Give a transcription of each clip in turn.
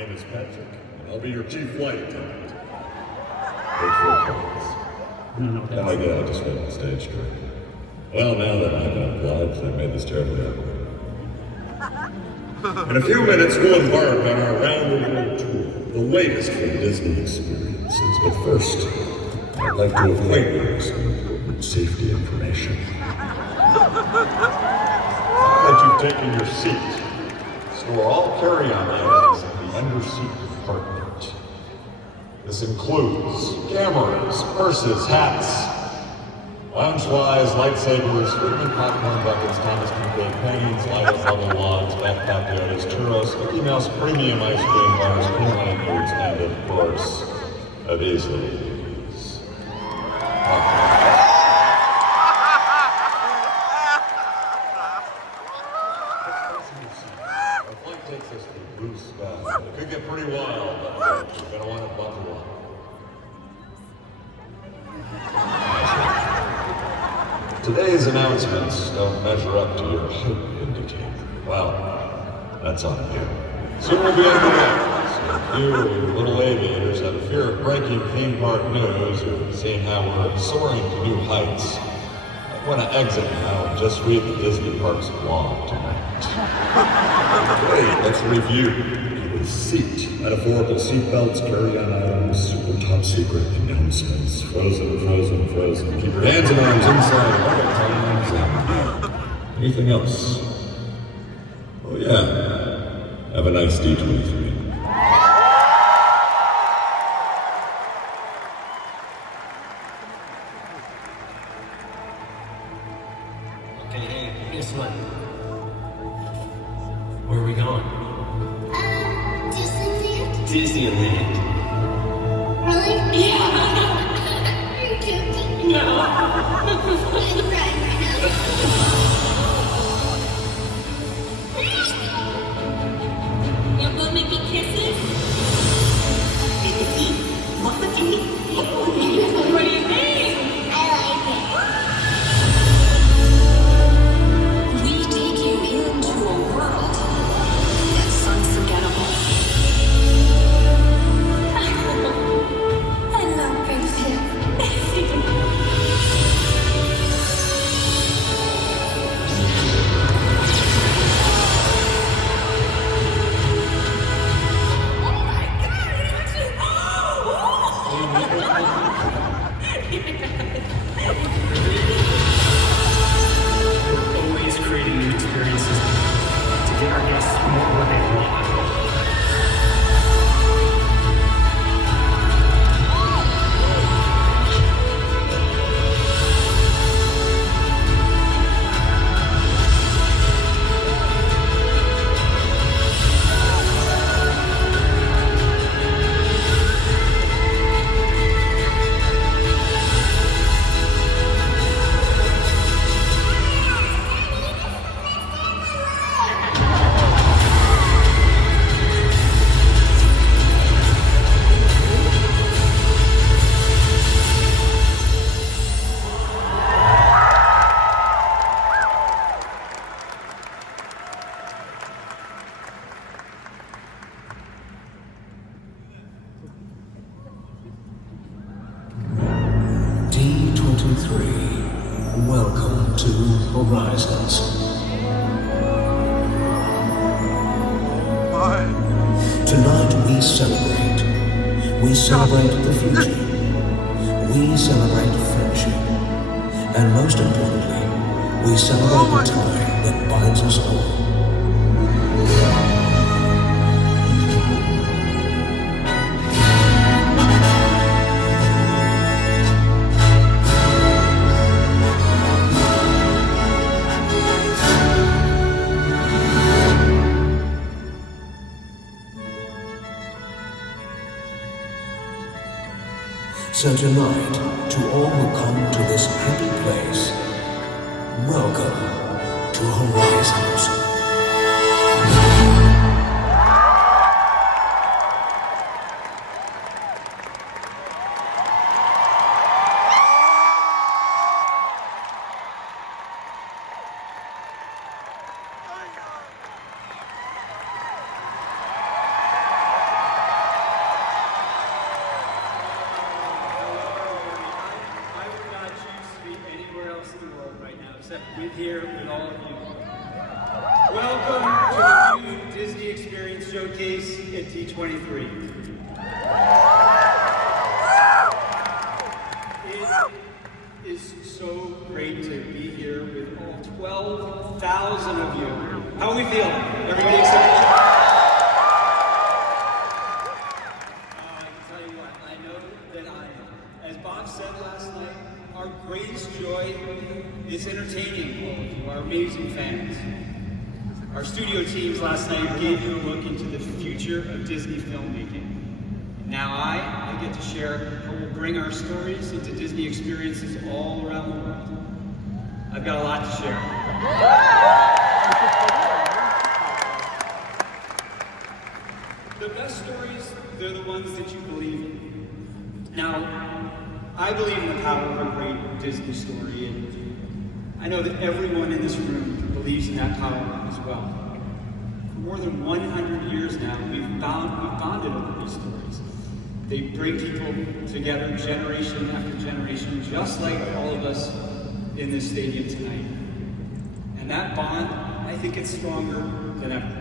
name is Patrick, and I'll be your chief flight attendant. Thanks for your comments. No. I get I just went on stage straight. Well, now that I've been obliged, I've made this terribly awkward. In a few minutes, we'll embark on our round-the-world tour, the latest from Disney experiences. But first, I'd like to acquaint you with some important safety information. Now that you've taken your seat, store all carry-on items in the under-seat compartment. This includes cameras, purses, hats, lounge-flies, lightsabers, frequent popcorn buckets, Thomas Kincaid paintings, light-up bubble logs, backpack yodas, churros, Mickey Mouse premium ice cream bars, Millenial foods, and of course, these. The flight takes us to Blue Sky. It could get pretty wild, but you're gonna want to buckle up. Today's announcements don't measure up to your hype indicator. Well, that's on you. Soon we'll be underway. So if you little aviators have a fear of breaking theme park news or seeing how we're soaring to new heights, I want to exit now and just read the Disney Parks blog tonight. Okay, let's review. Seat, metaphorical seatbelts, carry-on items, super top secret announcements, frozen. Keep your hands and arms inside at all times, and anything else. Oh yeah, have a nice D23. Okay, hey, guess what? Where are we going? Disneyland. Really? Yeah. Are you joking? No. I'm crying right now. You gonna make me kisses? What the tea? What do you mean? I like it. We take you into a world that's unforgettable. I love friendship. We're always creating new experiences to get our guests more what they want. D23, welcome to Horizons. Tonight we celebrate. We celebrate the future. We celebrate friendship. And most importantly, we celebrate the tie that binds us all. So tonight, to all who come to this happy place, welcome to Horizons. with here with all of you. Welcome to the new Disney Experience Showcase at D23. It is so great to be here with all 12,000 of you. How are we feeling? Everybody excited? I can tell you what, I know that I am. As Bob said last night, our greatest joy is entertaining all of you, our amazing fans. Our studio teams last night gave you a look into the future of Disney filmmaking. Now I get to share how we'll bring our stories into Disney experiences all around the world. I've got a lot to share. The best stories, they're the ones that you believe in. Now, I believe in the power of a great Disney story, and I know that everyone in this room believes in that power as well. For more than 100 years now, we've bonded over these stories. They bring people together generation after generation, just like all of us in this stadium tonight. And that bond, I think it's stronger than ever.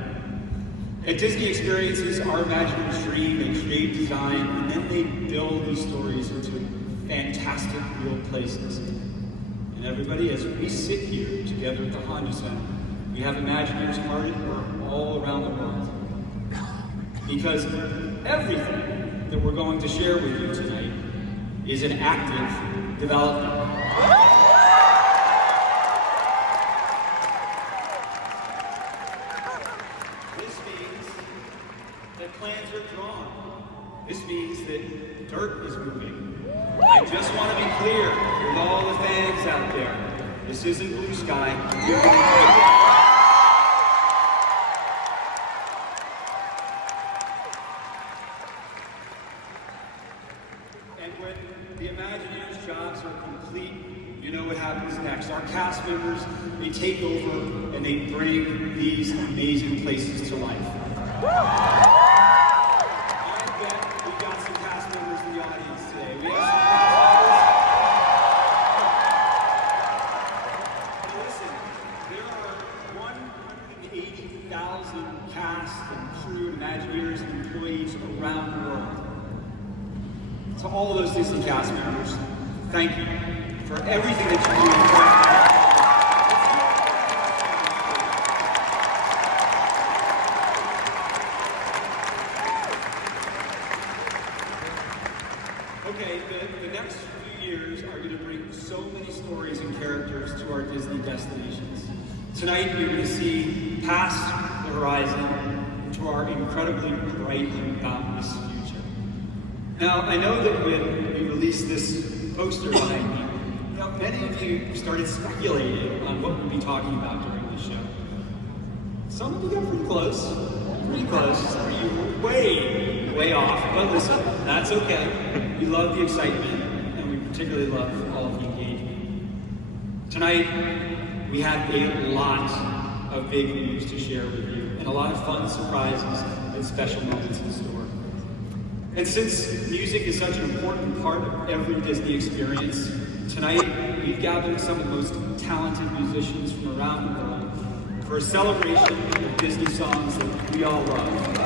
At Disney Experiences, our imaginers dream, they create design, and then they build these stories into fantastic real places. And everybody, as we sit here together at the Honda Center, we have Imagineers hard at work all around the world. Because everything that we're going to share with you tonight is an active development. This means that plans are drawn. This means that dirt is moving. I just want to be clear with all the fans out there. This isn't blue sky. And when the Imagineers' jobs are complete, you know what happens next. Our cast members, they take over and they bring these amazing places to life. I bet we got some cast members in the audience today. We have some cast members. Listen, there are 180,000 cast and crew, Imagineers, and employees around the world. To all of those Disney cast members, thank you for everything that you do. Okay, the next few years are going to bring so many stories and characters to our Disney destinations. Tonight, you're going to see past the horizon to our incredibly bright and boundless future. Now, I know that when we released this poster behind me, many of you started speculating on what we'll be talking about during the show. Some of you got pretty close. Some of you were way off. But listen, that's okay. We love the excitement, and we particularly love all of the engagement. Tonight, we have a lot of big news to share with you, and a lot of fun surprises and special moments in store. And since music is such an important part of every Disney experience, tonight we've gathered some of the most talented musicians from around the world for a celebration of Disney songs that we all love. There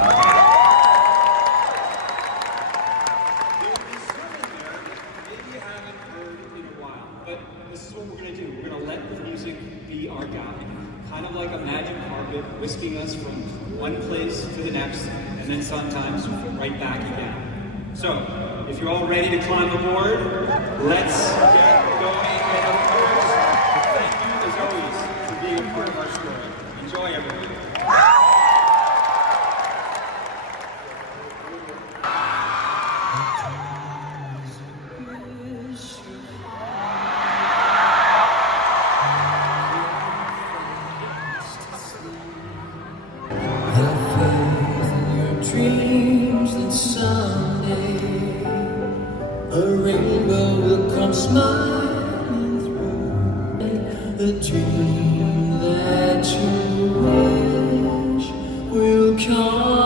will be some in there that maybe you haven't heard in a while, but this is what we're going to do. We're going to let the music be our guide, kind of like a magic carpet whisking us from one place to the next, and then sometimes right back again. So, if you're all ready to climb aboard, let's get going. And of course, thank you as always for being a part of our story. Enjoy, everybody. Dreams that someday a rainbow will come smiling through. The dream that you wish will come.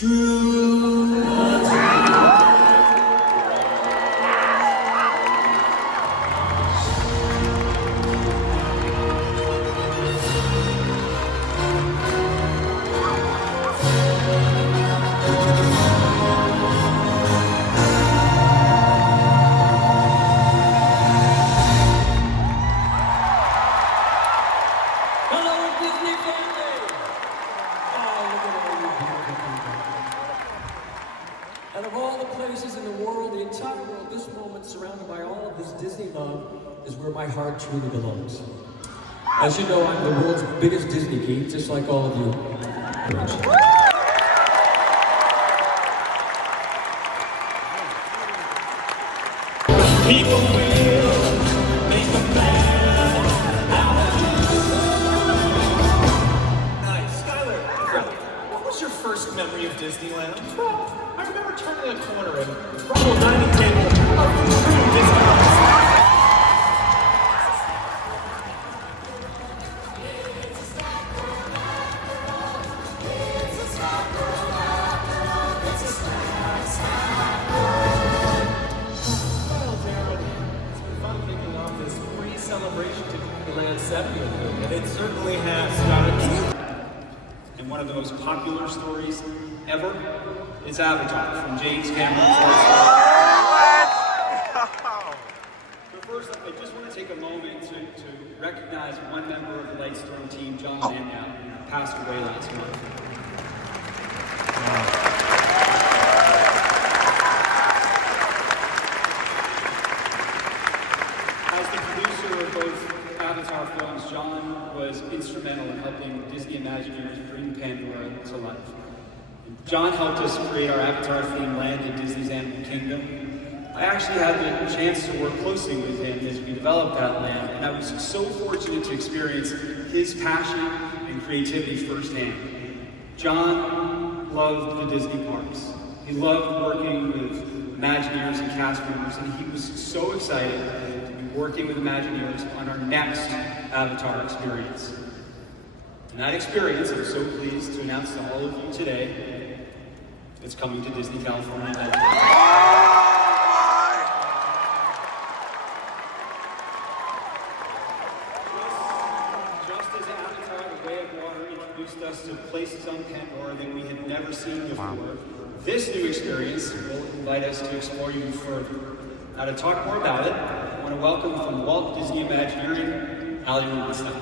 Out of all the places in the world, the entire world, this moment surrounded by all of this Disney love is where my heart truly belongs. As you know, I'm the world's biggest Disney geek, just like all of you. People will make a plan out of you. Nice. Skylar, what was your first memory of Disneyland? Well, I remember turning a corner and Ronald dining table of true Disneyland. And it certainly has, and one of the most popular stories ever is Avatar from James Cameron's But first, I just want to take a moment to recognize one member of the Lightstorm team, John Millenial, who passed away last month. As the producer of both Avatar films, John was instrumental in helping Disney Imagineers bring Pandora to life. John helped us create our Avatar-themed land in Disney's Animal Kingdom. I actually had the chance to work closely with him as we developed that land, and I was so fortunate to experience his passion and creativity firsthand. John loved the Disney parks. He loved working with Imagineers and cast members, and he was so excited working with Imagineers on our next Avatar experience. And that experience, I'm so pleased to announce to all of you today, it's coming to Disney California. Just as Avatar, The Way of Water, introduced us to places on Pandora that we had never seen before, this new experience will invite us to explore even further. Now, to talk more about it, I want to welcome from Walt Disney Imagineering, Ali Rubenstein.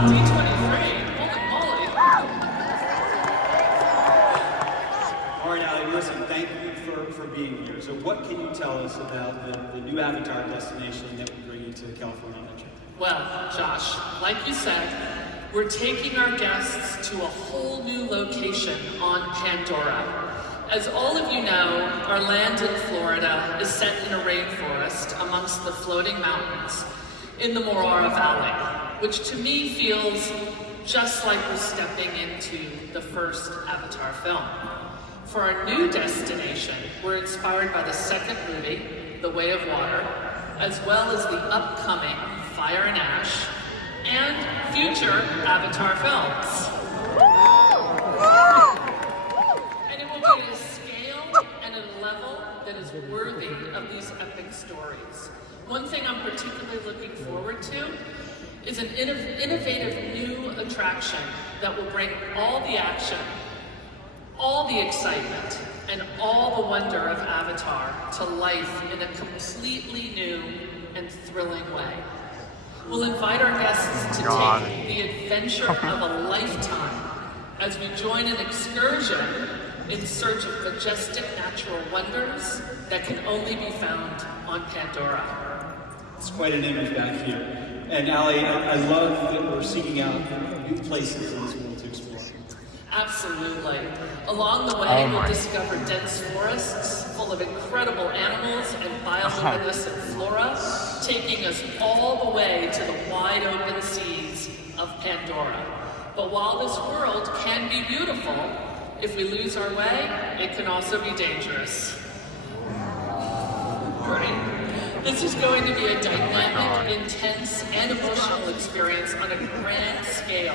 D23, holy moly. All right, Ali, listen, thank you for being here. So what can you tell us about the new Avatar destination that we're bringing to California Adventure? Well, Josh, like you said, we're taking our guests to a whole new location on Pandora. As all of you know, our land in Florida is set in a rainforest amongst the floating mountains in the Morara Valley, which to me feels just like we're stepping into the first Avatar film. For our new destination, we're inspired by the second movie, The Way of Water, as well as the upcoming Fire and Ash and future Avatar films. And it will be at a scale and at a level that is worthy of these epic stories. One thing I'm particularly looking forward to is an innovative new attraction that will bring all the action, all the excitement, and all the wonder of Avatar to life in a completely new and thrilling way. We'll invite our guests to take the adventure of a lifetime as we join an excursion in search of majestic natural wonders that can only be found on Pandora. It's quite an image back here. And Ali, I love that we're seeking out new places in this world to explore. Absolutely. Along the way, we'll discover dense forests full of incredible animals and bioluminescent flora, taking us all the way to the wide open seas of Pandora. But while this world can be beautiful, If we lose our way, it can also be dangerous. Right? This is going to be a dynamic, intense, and emotional experience on a grand scale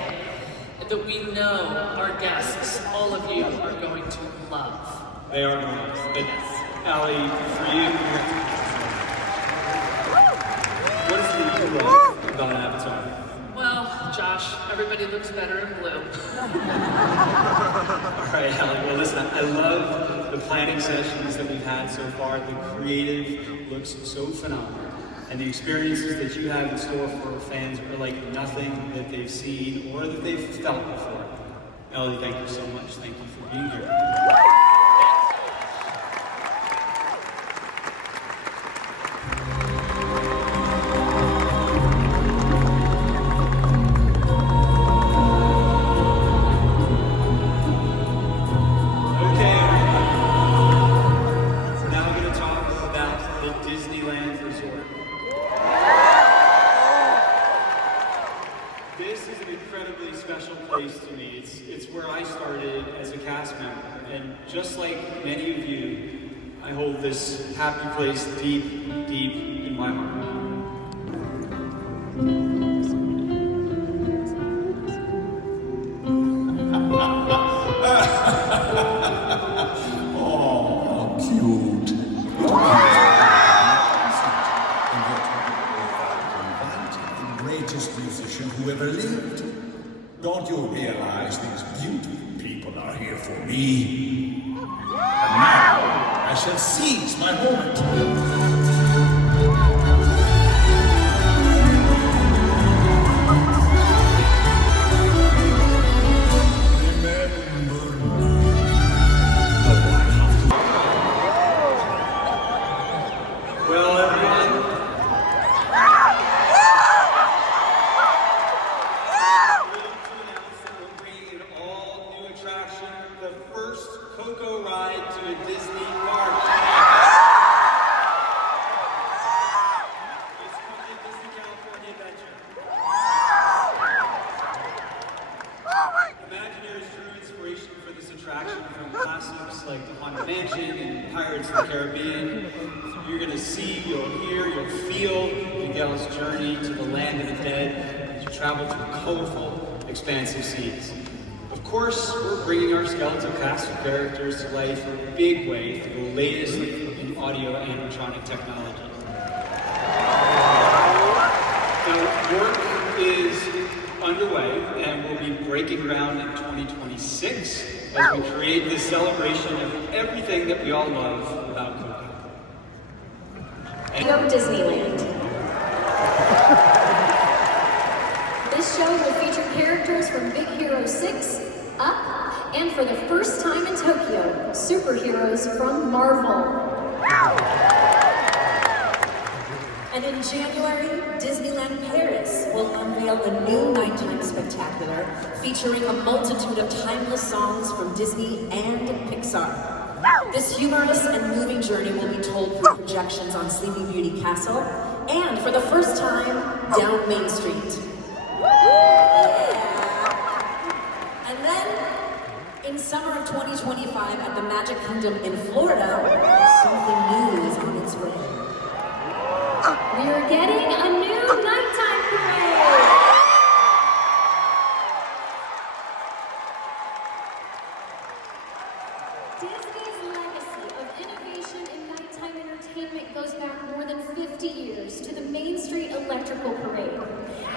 that we know our guests, all of you, are going to love. They are going to. But, Allie, for you, what is the you love about Avatar? Well, Josh, everybody looks better in blue. All right, Allie, well listen, I love the planning sessions that we've had so far. The creative looks so phenomenal. And the experiences that you have in store for fans are like nothing that they've seen or that they've felt before. Ellie, thank you so much. Thank you for being here. Just like many of you, I hold this happy place deep, deep in my heart. Oh, cute. The greatest musician who ever lived. Don't you realize these beautiful people are here for me? And now, I shall seize my moment. Well, everyone, we're bringing an all-new attraction, the first Coco ride to a Disney park. It's called the Disney California Adventure. Imagineers drew inspiration for this attraction from classics like The Haunted Mansion and Pirates of the Caribbean. You're going to see, you'll hear, you'll feel Miguel's journey to the land of the dead as you travel through colorful, expansive scenes. Of course, we're bringing our skeletal cast of characters to life in a big way through the latest in audio animatronic technology. Now, work is underway and will be breaking ground in 2026 as we create this celebration of everything that we all love about Coco. Go Disneyland. This show will feature characters from Big Hero 6, Up, and for the first time in Tokyo, superheroes from Marvel. And in January, Disneyland Paris will unveil a new nighttime spectacular featuring a multitude of timeless songs from Disney and Pixar. This humorous and moving journey will be told through projections on Sleeping Beauty Castle and, for the first time, down Main Street. Yeah. And then, in summer of 2025 at the Magic Kingdom in Florida, something new is on its way. We're getting a new nighttime parade! Disney's legacy of innovation in nighttime entertainment goes back more than 50 years to the Main Street Electrical Parade.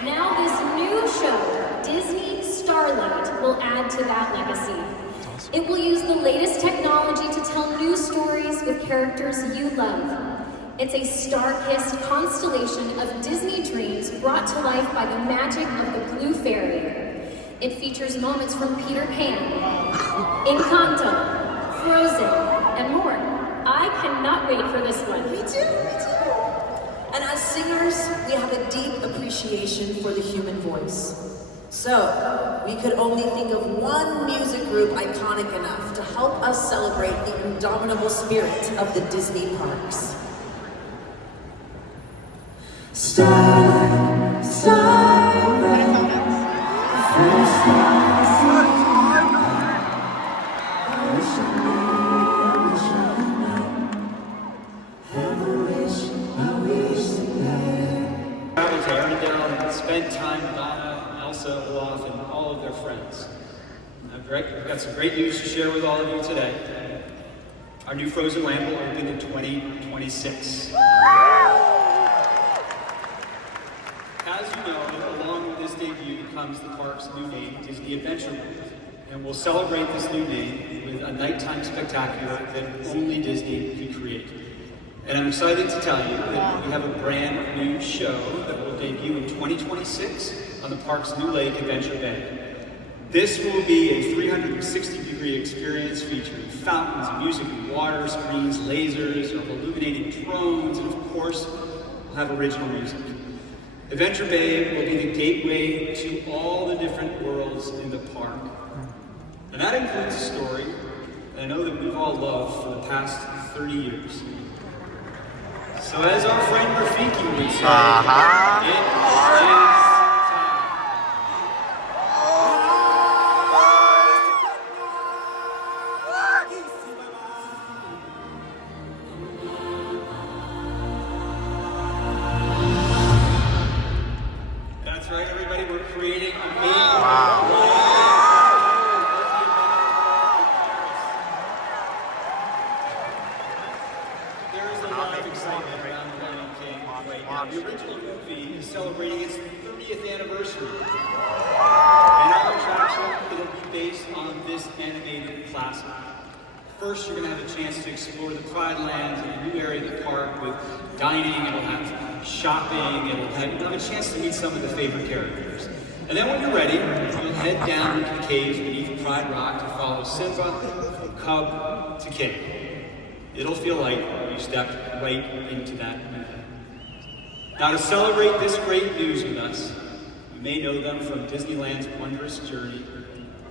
Now this new show, Disney Starlight, will add to that legacy. It will use the latest technology to tell new stories with characters you love. It's a star-kissed constellation of Disney dreams brought to life by the magic of the Blue Fairy. It features moments from Peter Pan, Encanto, Frozen, and more. I cannot wait for this one. Me too. And as singers, we have a deep appreciation for the human voice. So, we could only think of one music group iconic enough to help us celebrate the indomitable spirit of the Disney parks. Starlight, starlight, the first one I see. their friends. We've got some great news to share with all of you today. Our new Frozen Land will open in 2026. As you know, along with this debut comes the park's new name, Disney Adventure World. And we'll celebrate this new name with a nighttime spectacular that only Disney could create. And I'm excited to tell you that we have a brand new show that will debut in 2026 on the park's new lake, Adventure Bay. This will be a 360-degree experience featuring fountains, music, and water, screens, lasers, illuminating drones, and of course, we'll have original music. Adventure Bay will be the gateway to all the different worlds in the park. And that includes a story that I know that we've all loved for the past 30 years. So as our friend Rafiki would say, it is time. That's right, everybody, we're creating a The original movie is celebrating its 30th anniversary. And our attraction will be based on this animated classic. First, you're going to have a chance to explore the Pride Lands in a new area of the park with dining, it'll have shopping, you'll have a chance to meet some of the favorite characters. And then when you're ready, you'll head down into the caves beneath Pride Rock to follow Simba from cub to king. It'll feel like you stepped right into that movie. Now, to celebrate this great news with us, you may know them from Disneyland's Wondrous Journey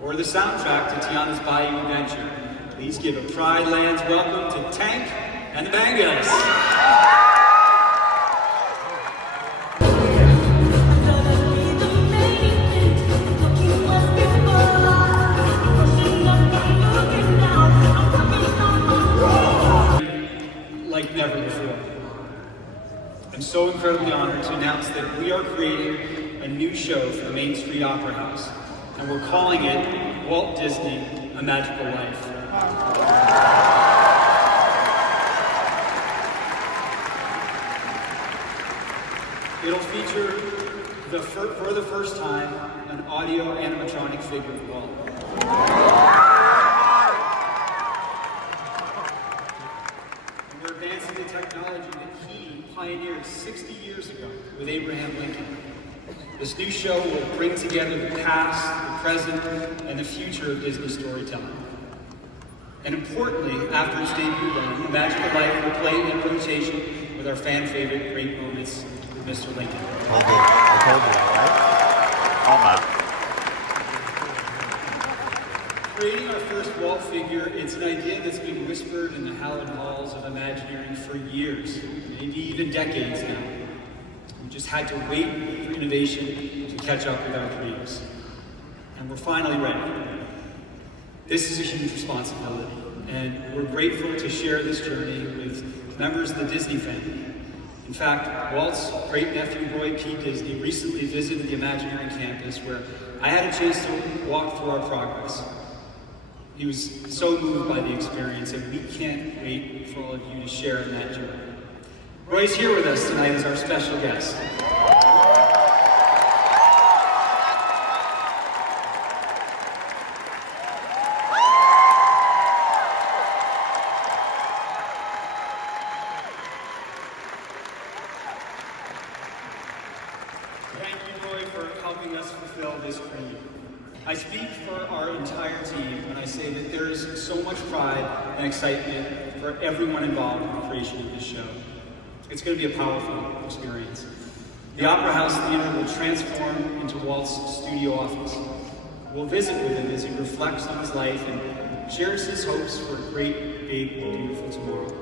or the soundtrack to Tiana's Bayou Adventure. Please give a Pride Lands welcome to Tank and the Bangles. Like never before. I'm so incredibly honored to announce that we are creating a new show for the Main Street Opera House, and we're calling it Walt Disney: A Magical Life. It'll feature, for the first time, an audio animatronic figure of Walt. We're advancing the technology that he pioneered 60 years ago with Abraham Lincoln. This new show will bring together the past, the present, and the future of Disney storytelling. And importantly, after its debut run, The Magical Life will play in rotation with our fan favorite great moments with Mr. Lincoln. I told you that, right? Creating our first Walt figure, it's an idea that's been whispered in the hallowed halls of Imagineering for years, maybe even decades now. We just had to wait for innovation to catch up with our dreams. And we're finally ready. This is a huge responsibility, and we're grateful to share this journey with members of the Disney family. In fact, Walt's great-nephew Roy P. Disney recently visited the Imagineering campus where I had a chance to walk through our progress. He was so moved by the experience, and we can't wait for all of you to share in that journey. Roy's here with us tonight as our special guest. Thank you, Roy, for helping us fulfill this dream. I speak for our entire team when I say that there is so much pride and excitement for everyone involved in the creation of this show. It's going to be a powerful experience. The Opera House Theater will transform into Walt's studio office. We'll visit with him as he reflects on his life and shares his hopes for a great, big, beautiful tomorrow.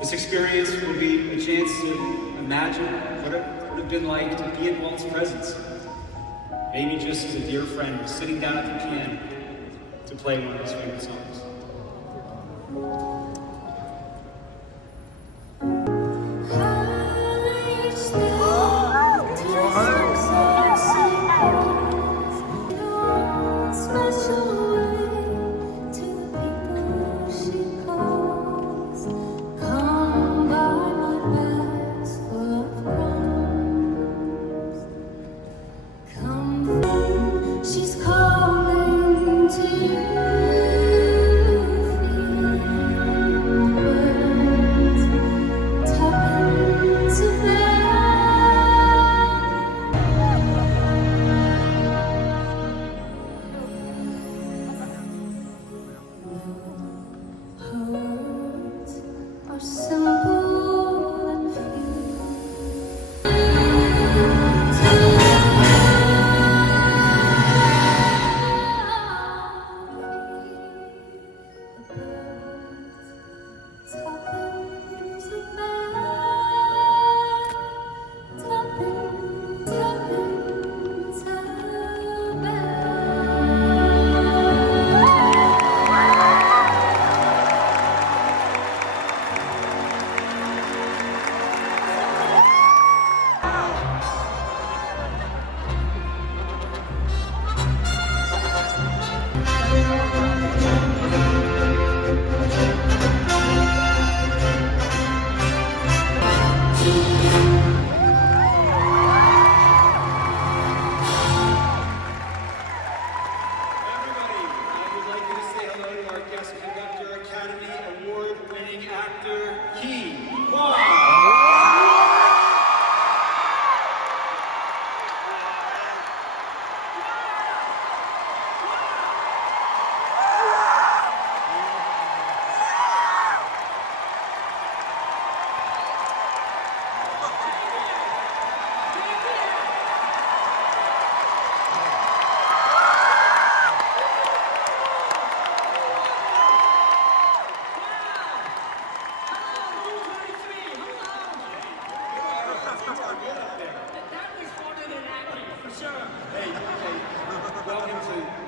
This experience will be a chance to imagine what it would have been like to be in Walt's presence. Maybe just as a dear friend sitting down at the piano to play one of his favorite songs. are simple and few.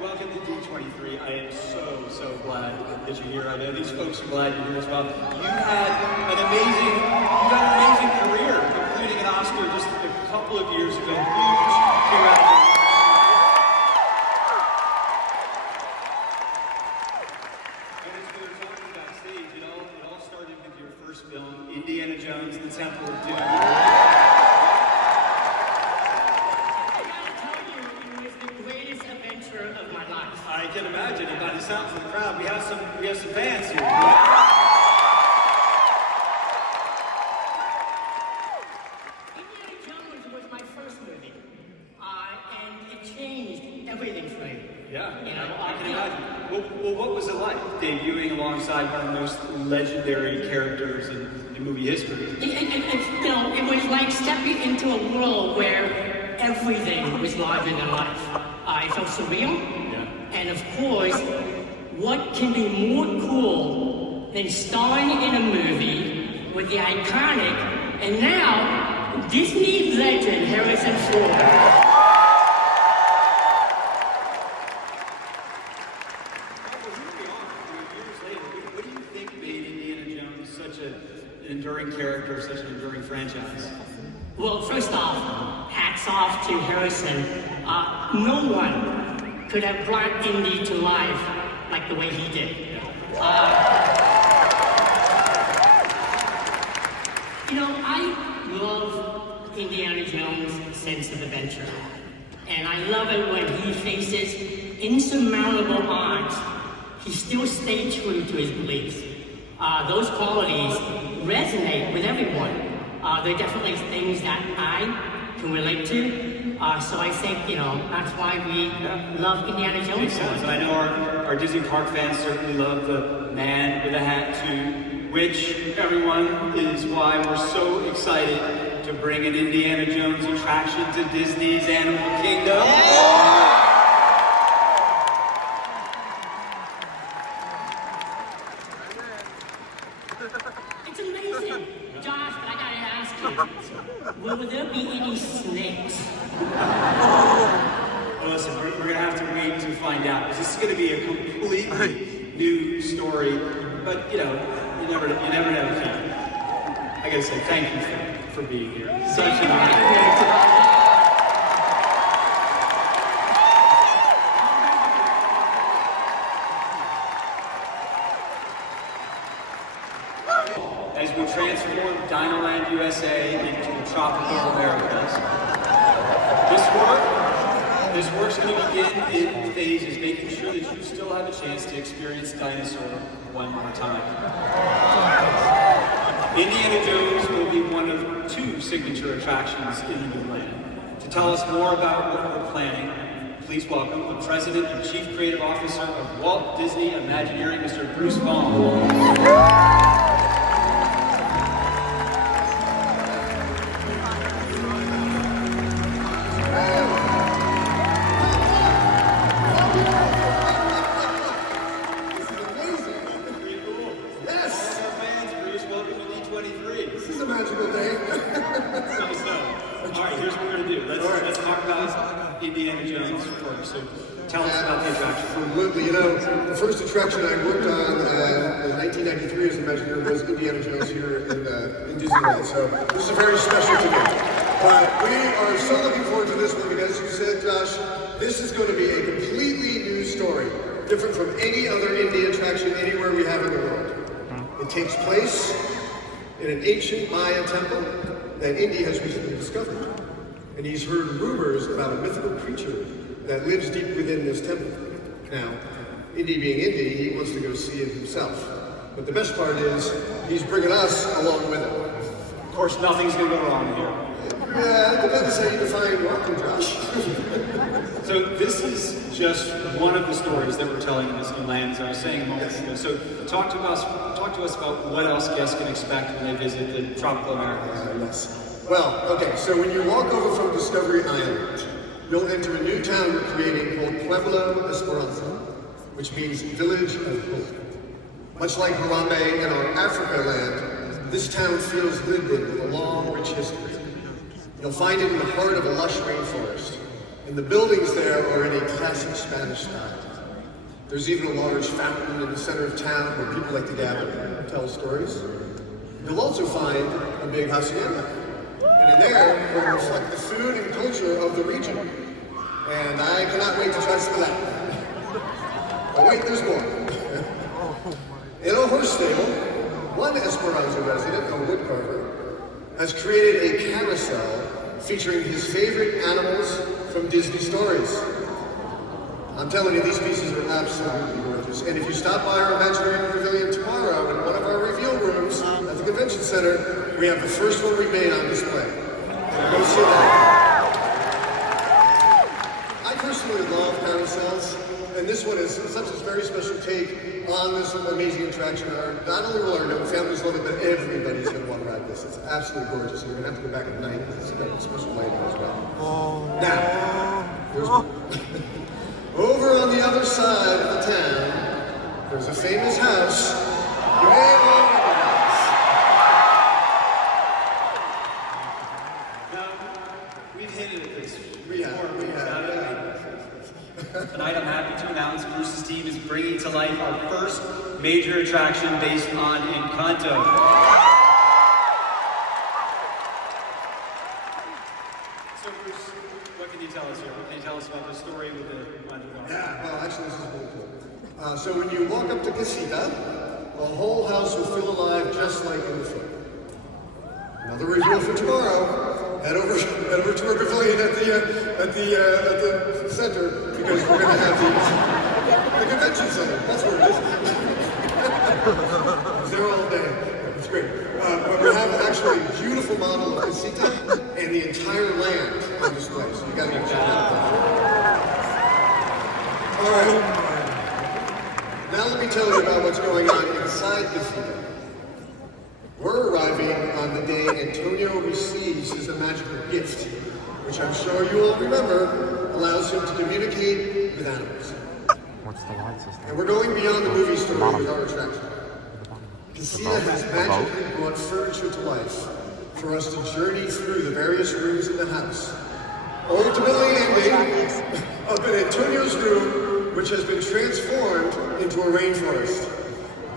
Welcome to D23. I am so glad that you're here. I know these folks are glad you're here as well. You had an amazing career, including an Oscar just a couple of years ago. Huge congratulations. And as we were talking backstage, it all started with your first film, Indiana Jones and the Temple of Doom. I can imagine, and by the sounds of the crowd, we have some fans here. Indiana Jones was my first movie, and it changed everything for me. Yeah, you know, I can imagine. Well, what was it like debuting alongside one of the most legendary characters in movie history? It was like stepping into a world where everything was larger than life. It felt surreal. And of course, what can be more cool than starring in a movie with the iconic and now Disney legend Harrison Ford? Years later, what do you think made Indiana Jones such an enduring character, such an enduring franchise? Well, first off, hats off to Harrison. No one could have brought Indy to life like the way he did. I love Indiana Jones' sense of adventure. And I love it when he faces insurmountable odds. He still stayed true to his beliefs. Those qualities resonate with everyone. They're definitely things that I can relate to. So I think, that's why we love Indiana Jones. I know our Disney park fans certainly love the man with a hat too, which, everyone, is why we're so excited to bring an Indiana Jones attraction to Disney's Animal Kingdom. It's amazing. Josh, I gotta ask you, will there be any snakes? Well, listen, we're going to have to wait to find out. This is going to be a completely new story, but you never know. I got to say thank you for being here. Such an honor. As we transform Dinoland USA into the tropical Americas, this work's going to begin in phases, making sure that you still have a chance to experience dinosaur one more time. Indiana Jones will be one of 2 signature attractions in the new land. To tell us more about what we're planning, please welcome the President and Chief Creative Officer of Walt Disney Imagineering, Mr. Bruce Vaughn. D23. This is a magical day. All right, here's what we're going to do. Let's talk about Indiana Jones first. So tell us about the attraction. Absolutely. You know, the first attraction I worked on in 1993 as a Imagineer was Indiana Jones here in Disneyland. So this is very special to me. But we are so looking forward to this one because, as you said, Josh, this is going to be a completely new story, different from any other Indy attraction anywhere we have in the world. It takes place in an ancient Mayan temple that Indy has recently discovered. And he's heard rumors about a mythical creature that lives deep within this temple. Now, Indy being Indy, he wants to go see it himself. But the best part is, he's bringing us along with him. Of course, nothing's going to go wrong here. Yeah, it depends how you define welcome, Josh. So this is just one of the stories that we're telling in this new land, as I was saying a moment ago. So talk to us about what else guests can expect when they visit the tropical Americas. Yes. Well, okay, so when you walk over from Discovery Island, you'll enter a new town we're creating called Pueblo Esperanza, which means village of hope. Much like Harambe in our Africa land, this town feels lived in with a long, rich history. You'll find it in the heart of a lush rainforest, and the buildings there are in a classic Spanish style. There's even a large fountain in the center of town where people like to gather and tell stories. You'll also find a big hacienda, and in there will reflect the food and culture of the region. And I cannot wait to try some of that. But wait, there's more. In a horse stable, one Esperanza resident, a woodcarver, has created a carousel featuring his favorite animals from Disney stories. I'm telling you, these pieces are absolutely gorgeous. And if you stop by our Imagineering Pavilion tomorrow in one of our reveal rooms at the Convention Center, we have the first one we made on display. So go see that. I personally love carousels, and this one is such a very special take on this amazing attraction. Not only will our known families love it, but everybody's going to want to ride this. It's absolutely gorgeous. You're going to have to go back at night because it's got a special lighting as well. Now, here's over on the other side of the town, there's a famous house you may have all recognized. Now, we've hinted at this. We have. Tonight I'm happy to announce Bruce's team is bringing to life our first major attraction based on Encanto. So Bruce, what can you tell us here? What can you tell us about the story with the Mando? Yeah, well actually this is really cool. So when you walk up to Casita, the whole house will feel alive just like in the film. Another reveal for tomorrow. Head over to our pavilion at the center because we're going to have the convention center. That's where it is. It's there all day. It's great. But we have actually a beautiful model of Casita and the entire land on display. So you got to go check it out. All right. Now let me tell you about what's going on inside Casita. We're arriving on the day Antonio receives his magical gift, which I'm sure you all remember allows him to communicate with animals. What's the light system? And we're going beyond the movie story with our attraction. Casita has magically brought furniture to life for us to journey through the various rooms in the house. Ultimately ending up in Antonio's room, which has been transformed into a rainforest.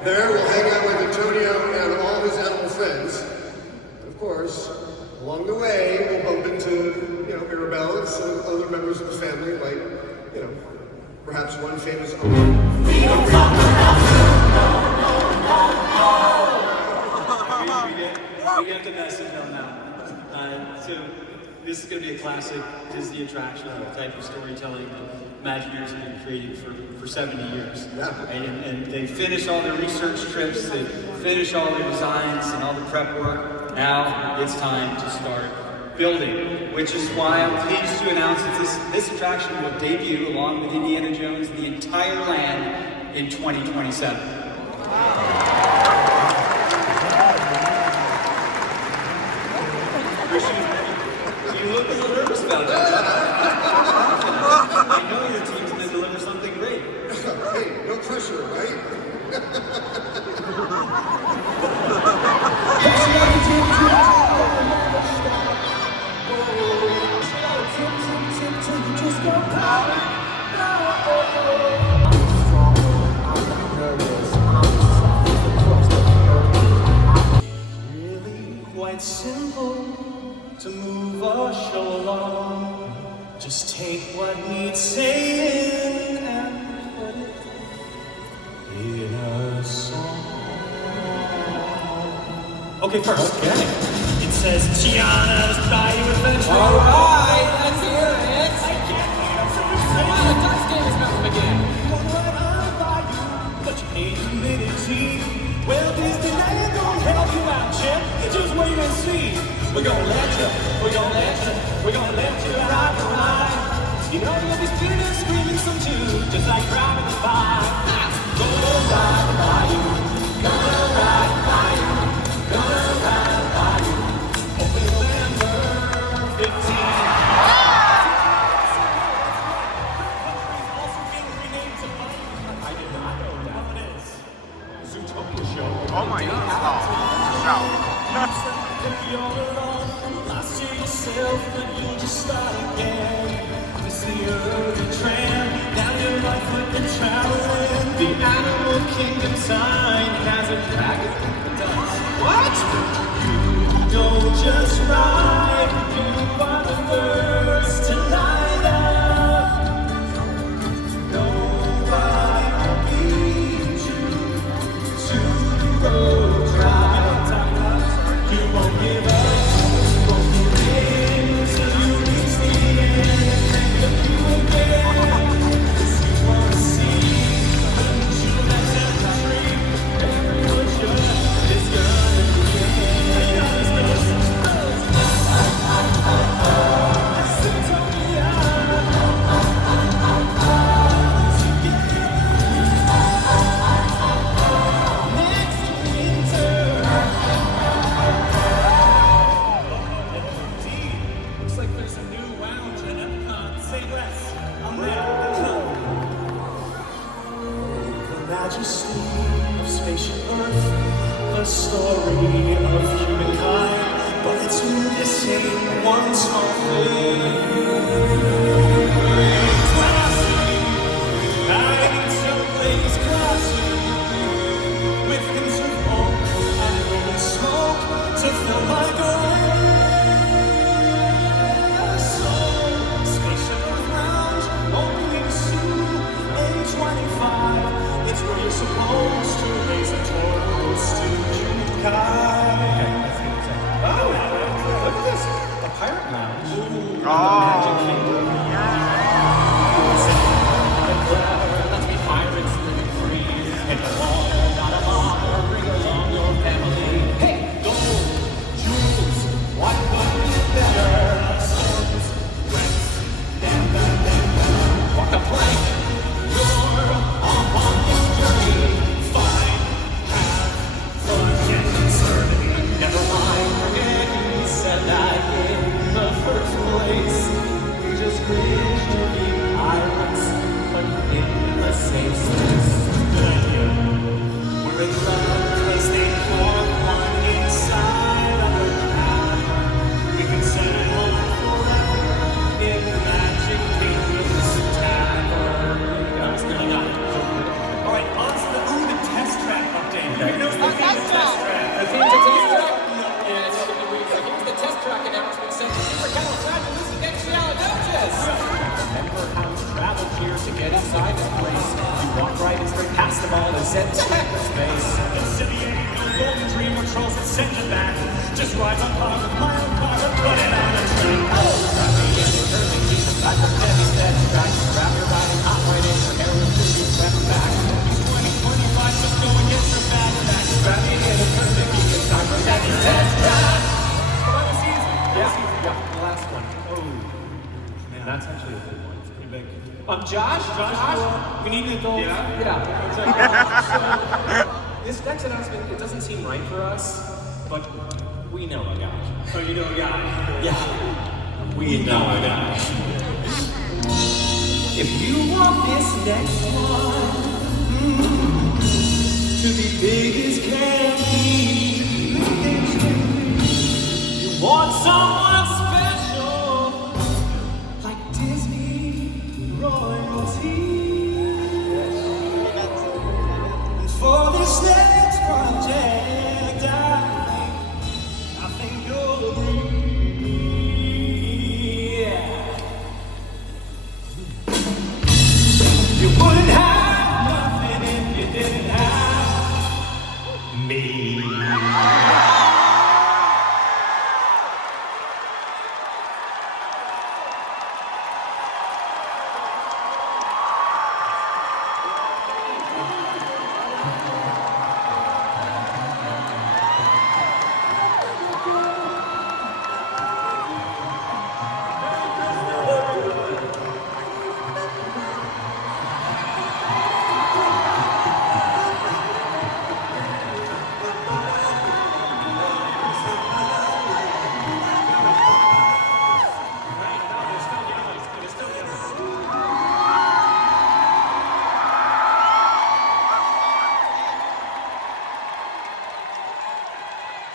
There we'll hang out with Antonio and all his animal friends. Of course, along the way we'll bump into, Mirabelle and some other members of the family, like, perhaps one famous uncle. We get the message on that. So this is going to be a classic Disney attraction, the type of storytelling that Imagineers have been creating for 70 years. Yeah. And they finish all their research trips, they finish all their designs and all the prep work. Now it's time to start building, which is why I'm pleased to announce that this attraction will debut along with Indiana Jones and the entire land in 2027. You look a little nervous about that. I know your team's going to deliver something great. Hey, no pressure, right? quite simple to move a show along. Just take what needs saying and put it in a song. Okay, first. Okay. It says Gianna's Bayou Adventure. All right, let's hear it. I can't hear it. Come on, the Dutch game is about to begin. But you hate humidity. Well, Disneyland gonna help you out, Chip. You just wait and see. We're gonna let you ride the ride. You know you'll be spinning and screaming some too, just like driving the fire. Gonna ride the bayou. Gonna ride the bayou. Gonna ride the bayou. Open November 15th. Oh my God. You're alone, lost to yourself, but you just start again. It's the early tram, down your life with the traveling. The animal kingdom sign has a dragon that does what? You don't just ride, you are the first to light up. Nobody will beat you to the road drive. You won't give up, you won't give in till you reach the end. Look you again, 'cause you wanna see the true that's in the tree. Every butcher is gonna begin. Majesty of spaceship Earth, the story of humankind, but it's missing one small thing. Classy, I need someplace classy, with hints of hope and rolling smoke to fill my glass. So, spaceship Earth Lounge, opening soon in 25. It's where you're supposed to raise a toast to Shanghai. Oh, look at this. A pirate lounge. Ooh, Magic Kingdom. Let's be pirates living free. And the water, not a bother. Bring along your family. Hey, gold, jewels, what could be better? Stones, wrecks, walk the plank. You're on this journey. Find, have fun, get concerning. Never mind, forget he said that in the first place. We just wish to be pirates, but in the same sense. We're in love because they form one inside of a crowd. We can settle on forever in Magic Kingdom's tavern. All right, on to the test track update. You know the test track. I think the test track. Yeah, it's gonna be weird. So here's the test track announcement. Sent to supercalifragilisticexpialidocious. Remember how you traveled here to get inside this place? You walk right and straight past them all and said, "Check the space." The city ain't no golden dream or trolls that send you back. Just ride on par with my own car and put it on a train. Oh, grab me in the curving jeep, back from Debbie said, grab your riding hot right in your hair will be swept back. 2025, so go and get your bag of that. Grab me in the curving jeep, it's time for that test track. That was easy. Yeah, the last one. Oh, man, that's actually a good one. It's pretty big. Josh, we need to go. Yeah. So, this next announcement, it doesn't seem right for us, but we know a guy. Oh, you know a guy? Yeah, we know a guy. If you want this next one to be big as can be, you want someone special like Disney royalty. And for this next project, I think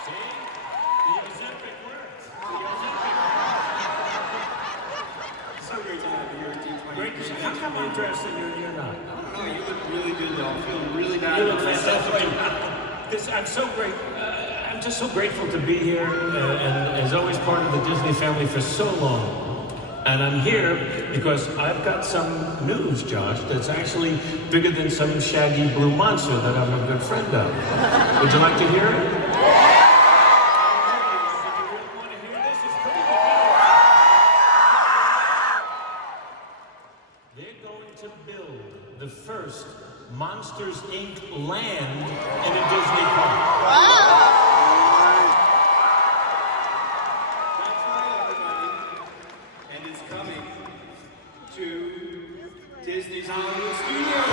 So great to have you here at D23. Great. How come I'm dressed and you're not? I don't know, you look really good though. I'm feeling really bad You about look myself fantastic. right now. I'm so great. I'm just so grateful to be here, and as always part of the Disney family for so long. And I'm here because I've got some news, Josh, that's actually bigger than some shaggy blue monster that I'm a good friend of. Would you like to hear it? They're going to build the first Monsters, Inc. land in a Disney park. That's right, everybody. And it's coming to Disney's Hollywood Studios.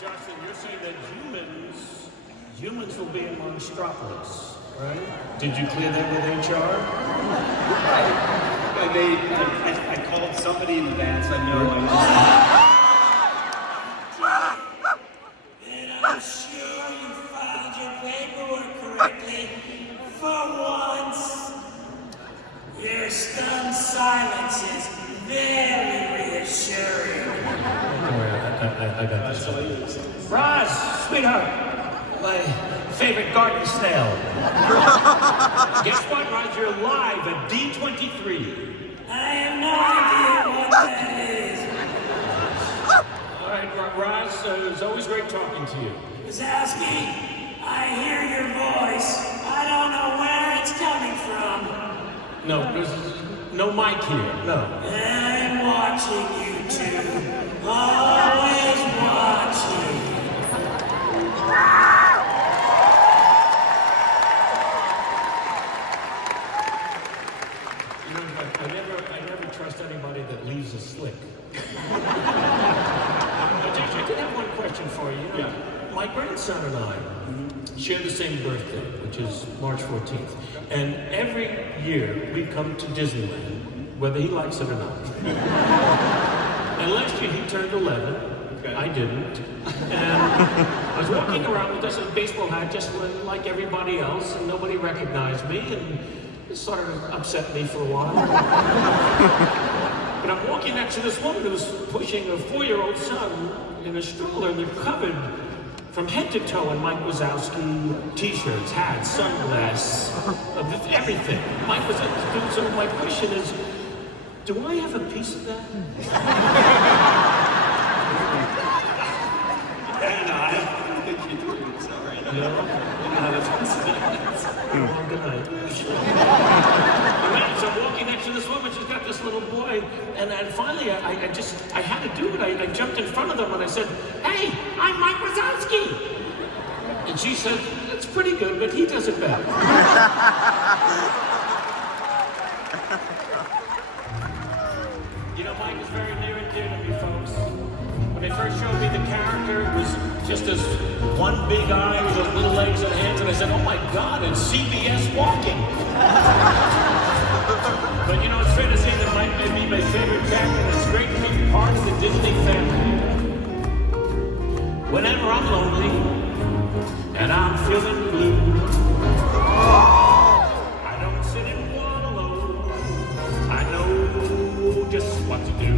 Justin, you're saying that humans will be in Monstropolis, right? Did you clear that with HR? I called somebody in advance. I know. And I'm sure you filed your paperwork correctly. For once, your stunned silence is very reassuring. I got this. Roz, sweetheart, my favorite garden snail. Guess what, Roz? You're live at D23. I have no idea what that is. All right, Roz, it's always great talking to you. Wazowski, I hear your voice. I don't know where it's coming from. No, there's no mic here, no. I'm watching you two. Always watching. You know, I never trust anybody that leaves a slick. Josh, I did have one question for you. You know, my grandson and I share the same birthday, which is March 14th. And every year we come to Disneyland, whether he likes it or not. And last year he turned 11. Okay. I didn't. And I was walking around with just a baseball hat, just like everybody else, and nobody recognized me, and it sort of upset me for a while. But I'm walking next to this woman who's pushing a 4-year-old son in a stroller, and they're covered from head to toe in Mike Wazowski t-shirts, hats, sunglasses, everything. Mike Wazowski. So my question is, do I have a piece of that? No, I don't think you do. It's all right. No? Good night. So I'm walking next to this woman, she's got this little boy, and finally I had to do it. I jumped in front of them and I said, "Hey, I'm Mike Wazowski." And she said, "That's pretty good, but he does it better." You know, Mike is very near and dear to me, folks. When they first showed me the character, it was just this one big eye with those little legs and hands, and I said, "Oh my God, it's CBS walking." But you know, it's fair to say that Mike may be my favorite character, and it's great to be part of the Disney family. Whenever I'm lonely and I'm feeling blue, I don't sit and wallow. I know just what to do.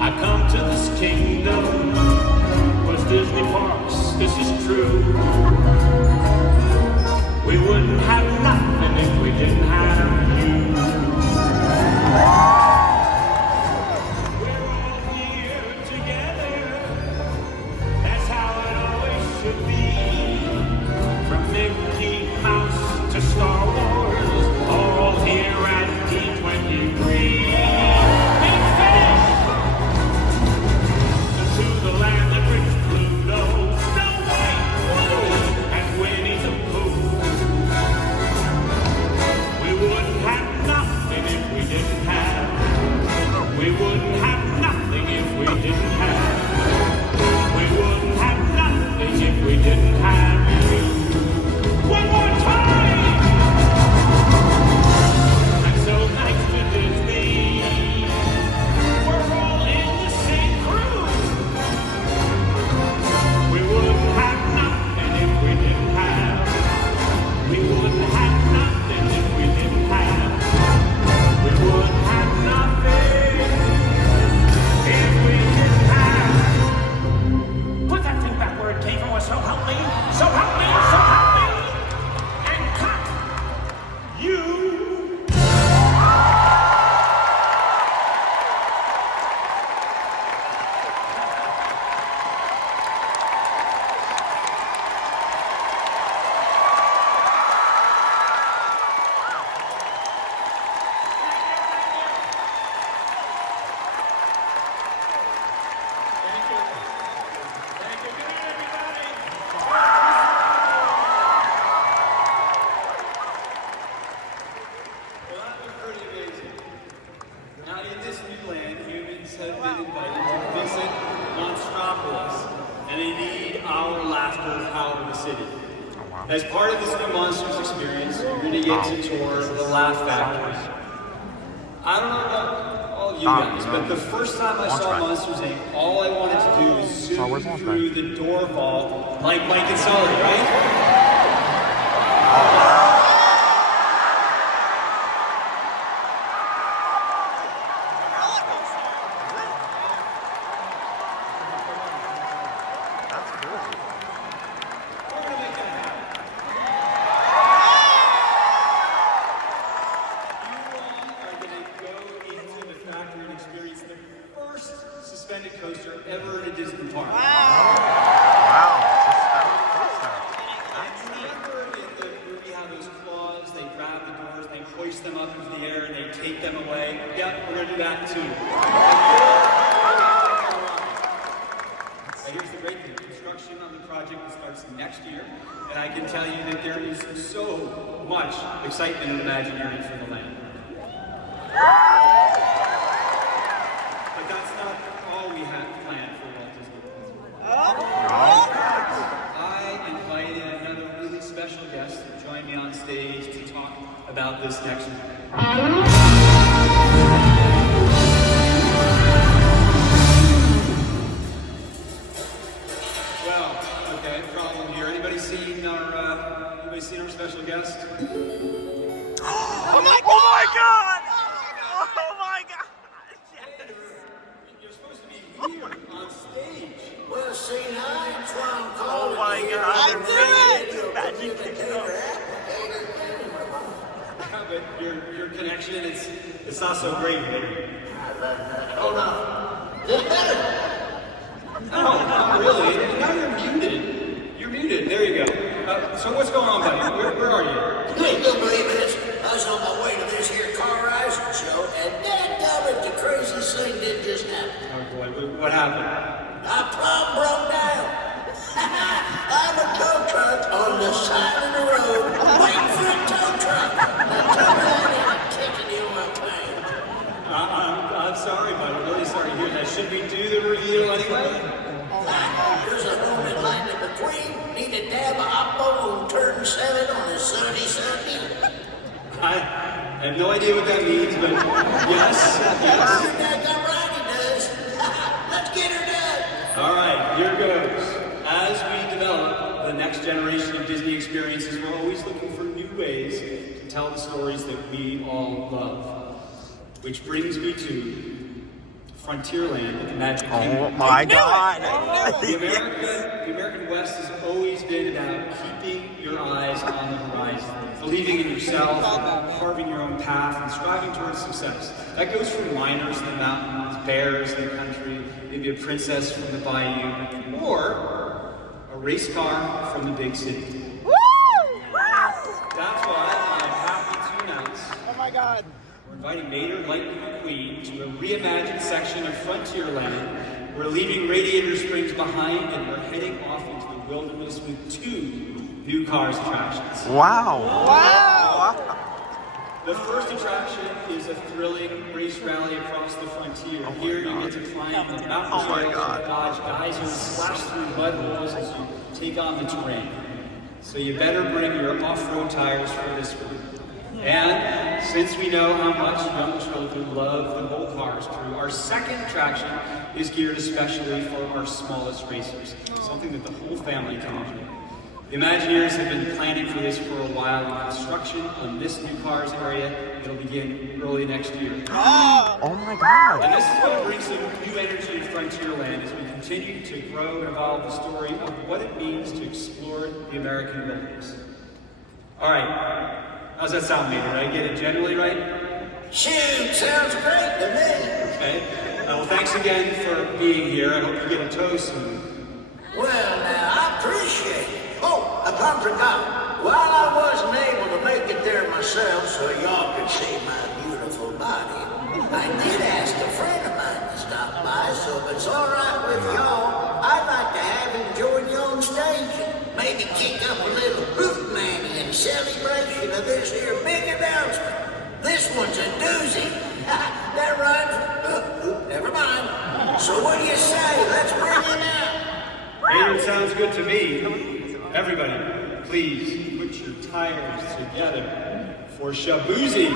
I come to this kingdom, was Disney parks, this is true. We wouldn't have nothing if we didn't have you. We're all here together, that's how it always should be. From Mickey Mouse to Star Wars, all here at D23. It's finished! To the land that brings Pluto, Snow White, and Winnie the Pooh. We wouldn't have nothing if we didn't have. We wouldn't have nothing if we didn't have. We wouldn't have nothing if we didn't have you. One more time! And so thanks to Disney, this new land, humans have been invited to visit Monstropolis, and they need our laughter to power the city. As part of this new Monsters experience, you're going to get to tour the Laugh Factory. I don't know about all of you guys, but the first time I saw Monsters Inc., all I wanted to do was zoom through the door vault like Mike and Sully, right? Excitement and imaginary for the land. But that's not all we have planned for Walt Disney. I invited another really special guest to join me on stage to talk about this next one. Well, okay, problem here. Anybody seen our special guest? Oh my god! Oh my god! Yes. You're supposed to be here on stage. Well, see, now it's why I'm calling. Oh my god! Yeah, but your connection, it's not so great, baby. Hold on. No, not really. Now you're muted. You're muted. There you go. So what's going on, buddy? Where are you? You ain't gonna believe this. I was on my way to this here car racing show, and dadgummit, the craziest thing did just happen. Oh boy, what happened? My plumb broke down. I'm a tow truck on the side of the road, waiting for a tow truck. I'm kicking you my plane. I'm sorry, but I'm really sorry to hear that. Should we do the review anyway? There's a moment line in between. Need a dab of Oppo on turn 7 on a sunny Sunday. I have no idea what that means, but yes. I'm right, he does. Let's get her done. All right, here goes. As we develop the next generation of Disney experiences, we're always looking for new ways to tell the stories that we all love. Which brings me to Frontierland with the Magic Kingdom. Oh my god! The American West has always been about keeping your eyes on the horizon, believing in yourself, carving your own path, and striving towards success. That goes from miners in the mountains, bears in the country, maybe a princess from the bayou, or a race car from the big city. That's why I'm happy to announce. Oh my god! We're inviting Mater, Lightning McQueen to a reimagined section of Frontierland. We're leaving Radiator Springs behind and we're heading off into the wilderness with 2 new Cars attractions. Wow! Wow! The first attraction is a thrilling race rally across the frontier. Here you get to climb the mountain trails and dodge geysers, slash through mud holes as you take on the terrain. So you better bring your off-road tires for this one. And since we know how much young children love the whole Cars crew, our second attraction is geared especially for our smallest racers, something that the whole family can enjoy. The Imagineers have been planning for this for a while, and construction on this new Cars area will begin early next year. Oh my god! And this is going to bring some new energy to Frontierland as we continue to grow and evolve the story of what it means to explore the American wilderness. All right. How's that sound, Mater? Did I get it generally right? Shoot, sounds great to me. Okay. Well, thanks again for being here. I hope you get a toast soon. Well, now, I appreciate it. Oh, I forgot. While I wasn't able to make it there myself so y'all could see my beautiful body, I did ask a friend of mine to stop by, so if it's all right with y'all, I'd like to have him join you on stage and maybe kick up a little hoot manny in celebration of this here big announcement. This one's a doozy. That rhymes with So what do you say? Let's bring it out. It sounds good to me. Everybody, please put your tires together for Shabuzi.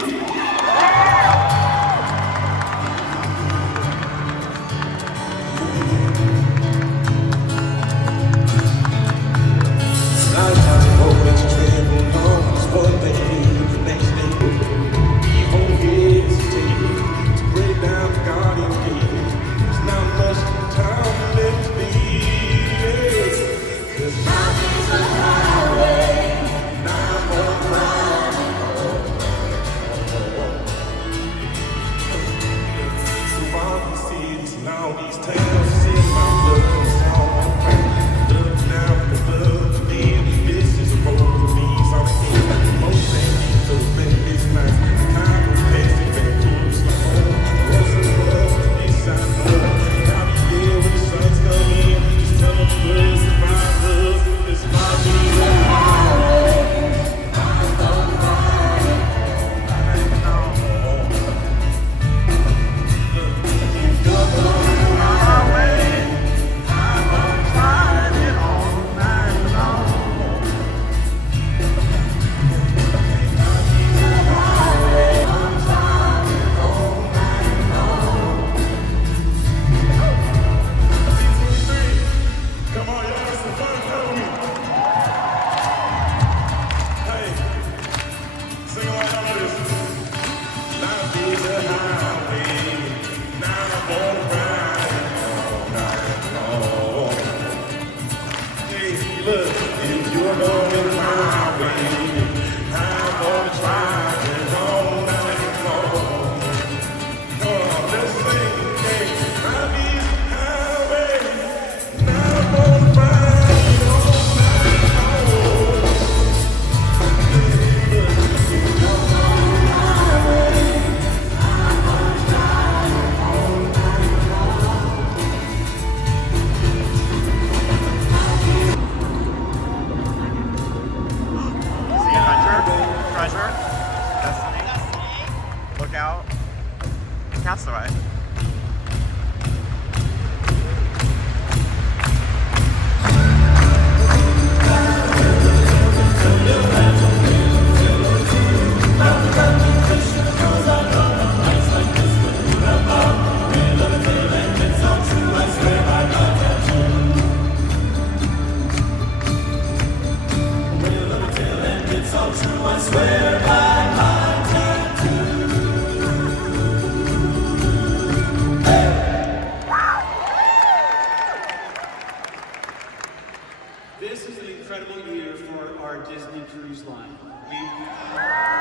This is an incredible year for our Disney Cruise Line. We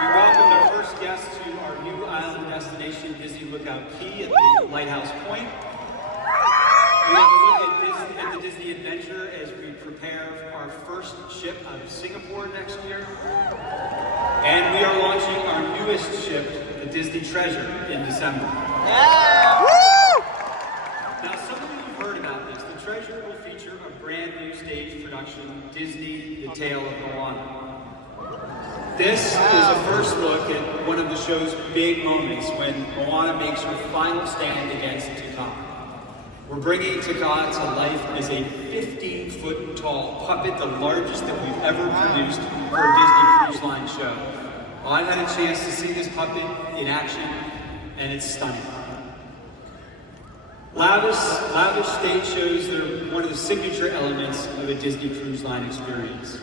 welcomed our first guest to our new island destination, Disney Lookout Key at the Lighthouse Point. We have a look at the Disney Adventure as we prepare our first ship out of Singapore next year. And we are launching our newest ship, the Disney Treasure, in December. Yeah! Woo! Now, some of you have heard about this. The Treasure will feature a brand new stage production, Disney, The Tale of Moana. This is a first look at one of the show's big moments when Moana makes her final stand against Taka. We're bringing Taka to life as a 15-foot tall puppet, the largest that we've ever produced for a Disney Cruise Line show. Well, I've had a chance to see this puppet in action, and it's stunning. Lavish stage shows that are one of the signature elements of a Disney Cruise Line experience.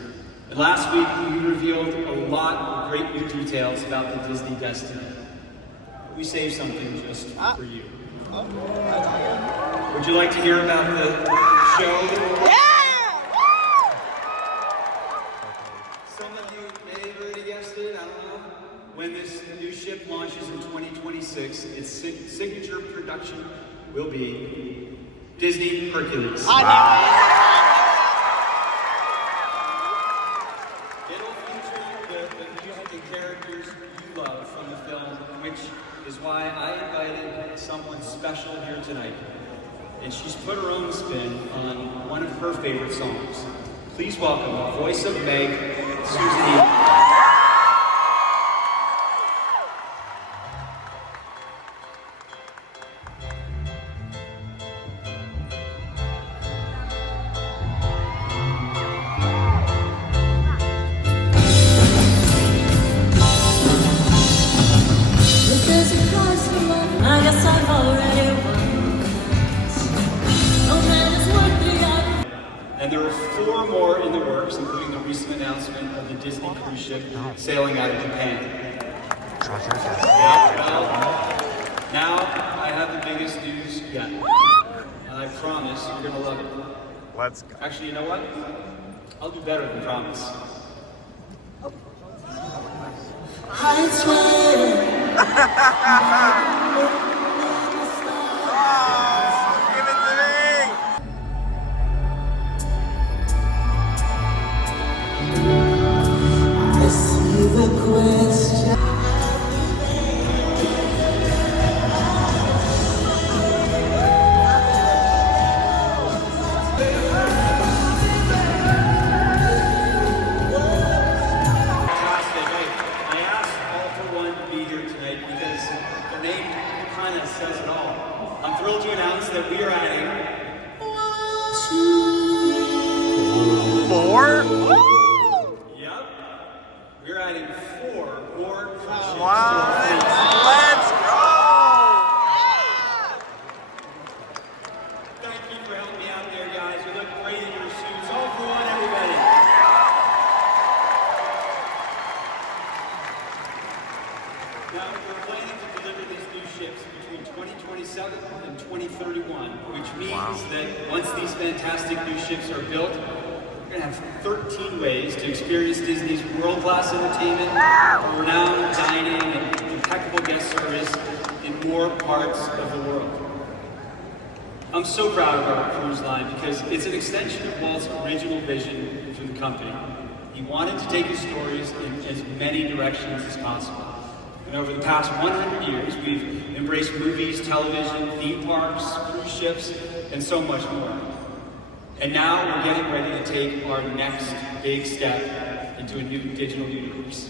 And last week, we revealed a lot of great new details about the Disney Destiny. We saved something just for you. Would you like to hear about the show? Yeah! Some of you may have already guessed it, I don't know. When this new ship launches in 2026, its signature production will be Disney Hercules. It'll feature the music and characters you love from the film, which is why I invited someone special here tonight. And she's put her own spin on one of her favorite songs. Please welcome the voice of Meg, Susan. are 4 more in the works, including the recent announcement of the Disney cruise ship sailing out of Japan. Yeah, well, now I have the biggest news yet. And I promise you're gonna love it. Let's go. Actually, you know what? I'll do better than promise. I swear. Give it to me. Receive a question. To announce that we are adding 4? Yep. We're adding 4 more cruise ships. What? Let's go! Thank you for helping me out there, guys. You look great in your suits. All for one, everybody. Now, we're planning to deliver these new ships between 2027 and 2031, which means that once these fantastic new ships are built, we're going to have 13 ways to experience Disney's world-class entertainment, renowned dining, and impeccable guest service in more parts of the world. I'm so proud of our cruise line because it's an extension of Walt's original vision for the company. He wanted to take his stories in as many directions as possible. And over the past 100 years, we've embraced movies, television, theme parks, cruise ships, and so much more. And now we're getting ready to take our next big step into a new digital universe.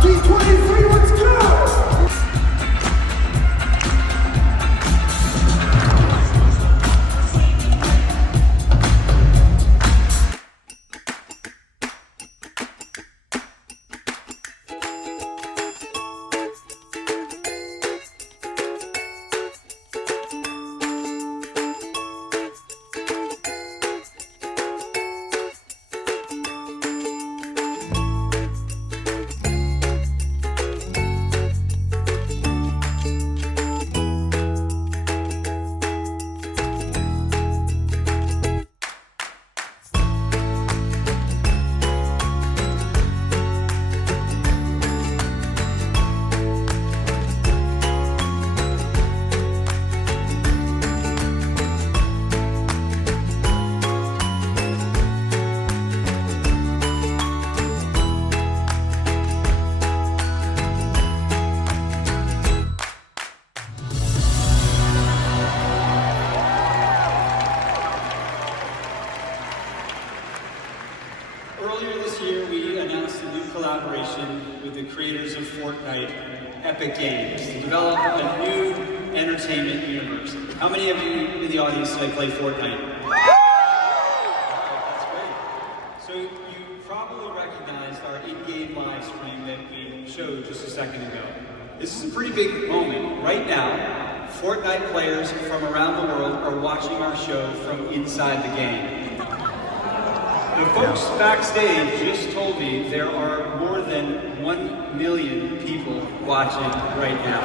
D23, let's go! creators of Fortnite Epic Games to develop a new entertainment universe. How many of you in the audience today play Fortnite? That's great. So you probably recognized our in-game live stream that we showed just a second ago. This is a pretty big moment. Right now, Fortnite players from around the world are watching our show from inside the game. The folks backstage just told me there are more than 1 million people watching right now.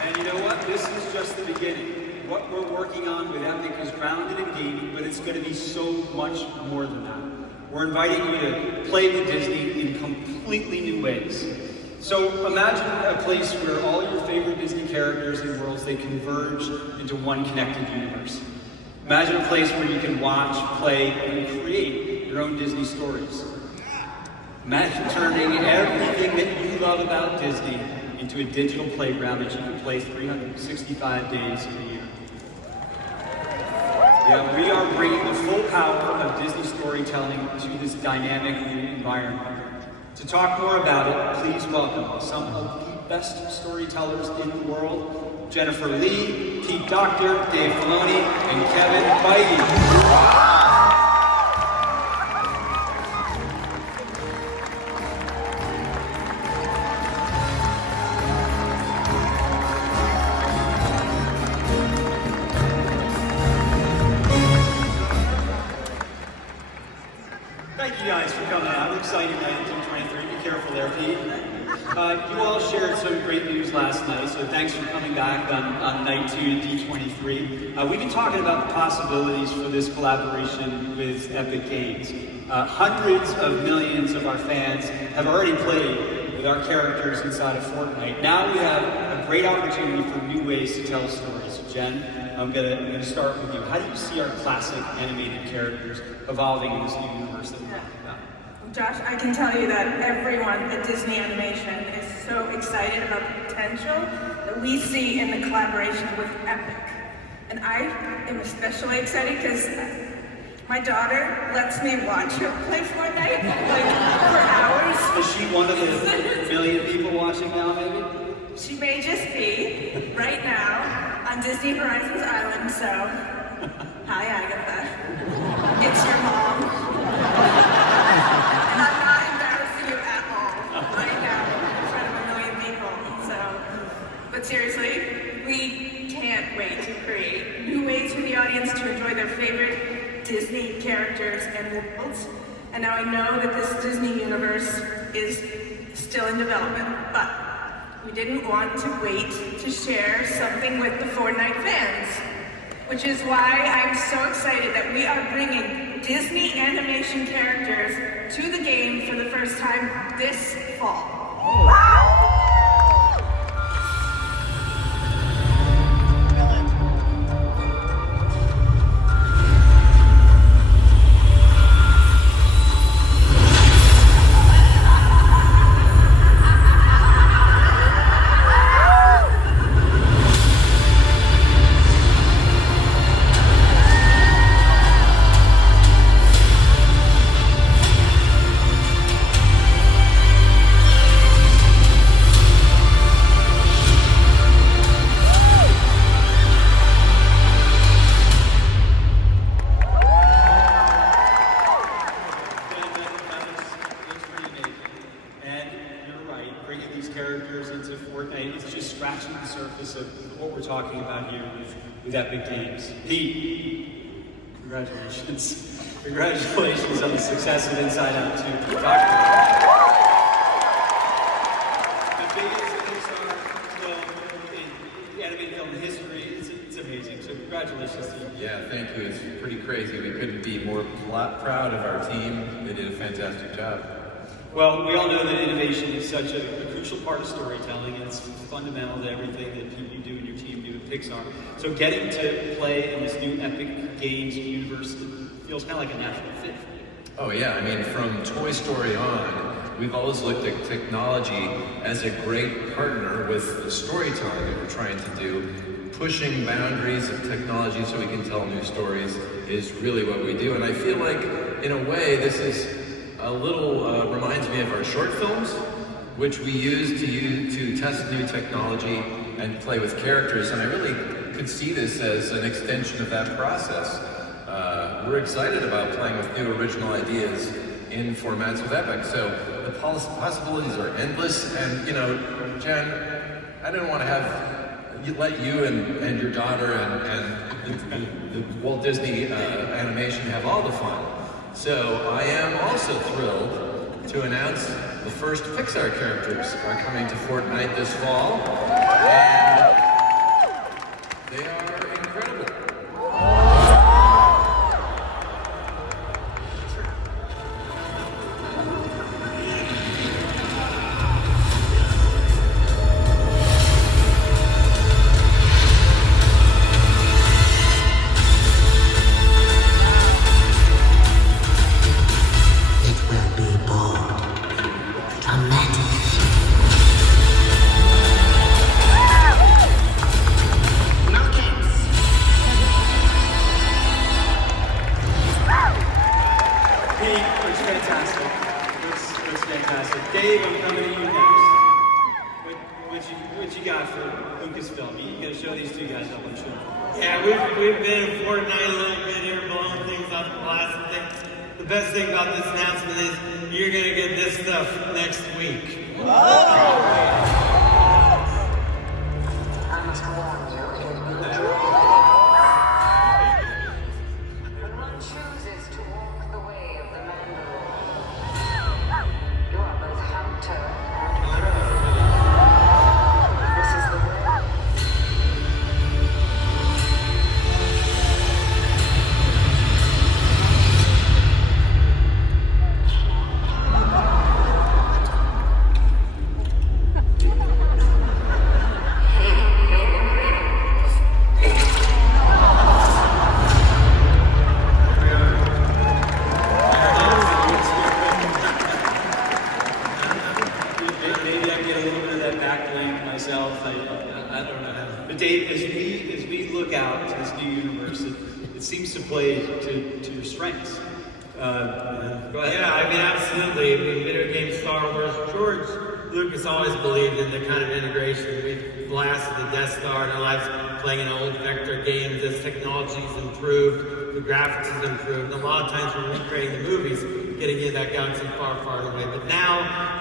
And you know what? This is just the beginning. What we're working on with Epic is grounded in gaming, but it's going to be so much more than that. We're inviting you to play with Disney in completely new ways. So imagine a place where all your favorite Disney characters and worlds, they converge into one connected universe. Imagine a place where you can watch, play, and create your own Disney stories. Imagine turning everything that you love about Disney into a digital playground that you can play 365 days a year. Yeah, we are bringing the full power of Disney storytelling to this dynamic new environment. To talk more about it, please welcome some of the best storytellers in the world, Jennifer Lee, Pete Docter, Dave Filoni, and Kevin Feige. Thank you guys for coming out. Exciting night at D23. Be careful there, Pete. You all shared some great news last night, so thanks for coming back on night 2 to D23. We've been talking about the possibilities for this collaboration with Epic Games. Hundreds of millions of our fans have already played with our characters inside of Fortnite. Now we have a great opportunity for new ways to tell stories. So Jen, I'm gonna start with you. How do you see our classic animated characters evolving in this new universe that we're talking about? Josh, I can tell you that everyone at Disney Animation is so excited about the potential that we see in the collaboration with Epic. And I am especially excited because my daughter lets me watch her play Fortnite for hours. Is she one of the million people watching now, maybe? She may just be right now on Disney Horizons Island, so hi Agatha. It's your mom. And I'm not embarrassing you at all right now in front of a million people. So, but seriously, we can't wait to create new ways for the audience to enjoy their favorite Disney characters and worlds. And now I know that this Disney universe is still in development, but we didn't want to wait to share something with the Fortnite fans, which is why I'm so excited that we are bringing Disney animation characters to the game for the first time this fall. With Epic Games. Pete, congratulations. Congratulations on the success of Inside Out 2. The biggest Pixar film in animated film history. It's amazing. So congratulations to you. Yeah, thank you. It's pretty crazy. We couldn't be more proud of our team. They did a fantastic job. Well, we all know that innovation is such a crucial part of storytelling, and it's fundamental to everything that you do and your team do at Pixar. So getting to play in this new Epic Games universe feels kind of like a natural fit for you. Oh yeah, I mean, from Toy Story on, we've always looked at technology as a great partner with the storytelling that we're trying to do. Pushing boundaries of technology so we can tell new stories is really what we do. And I feel like, in a way, this is a little, reminds me of our short films, which we use to test new technology and play with characters. And I really could see this as an extension of that process. We're excited about playing with new original ideas in formats with Epic. So the possibilities are endless. And, you know, Jen, I didn't want to let you and your daughter and the Walt Disney Animation have all the fun. So I am also thrilled to announce the first Pixar characters are coming to Fortnite this fall. And they are incredible. Now, kids, Dave, I'm coming to you next. What you got for Lucasfilm? You gotta show these two guys up, I'm sure. Yeah, we've been in Fortnite a little bit here, blowing things off the glass and things. The best thing about this announcement is you're gonna get this stuff next week. Always believed in the kind of integration. We blasted the Death Star in our lives playing in old vector games as technology's improved, the graphics has improved. A lot of times we're recreating the movies, getting into that galaxy far, far away. But now,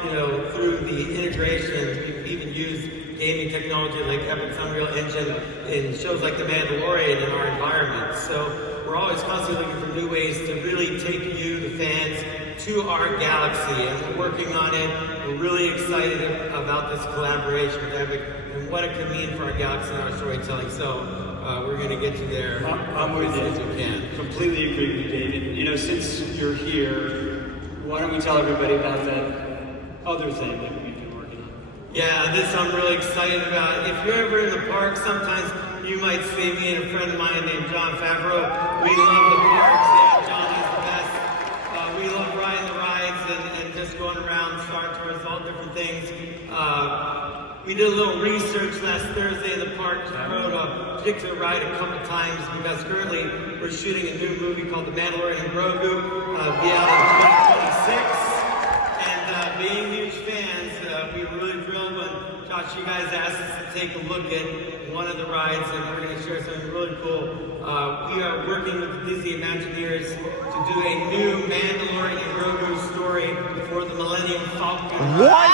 through the integration, we've even used gaming technology like Epic's Unreal Engine in shows like The Mandalorian in our environment. So we're always constantly looking for new ways to really take you, the fans, to our galaxy, and we're working on it. We're really excited about this collaboration with Epic and what it could mean for our galaxy and our storytelling. So we're going to get you there I'm with you as we can. Completely agree with you, David. Since you're here, why don't we tell everybody about that other thing that we've been working on? Yeah, this I'm really excited about. If you're ever in the park, sometimes you might see me and a friend of mine named John Favreau. We love the parks. Yeah, John is the best. We love riding the rides and just going around Star Tours, all different things. We did a little research last Thursday in the park. I rode a particular ride a couple times because currently we're shooting a new movie called The Mandalorian and Grogu, be out in 2026. And being huge fans, we were really thrilled when Josh, you guys asked us to take a look at one of the rides, and we're going to share something really cool. We are working with the Disney Imagineers to do a new Mandalorian and Grogu story for the Millennium Falcon. What?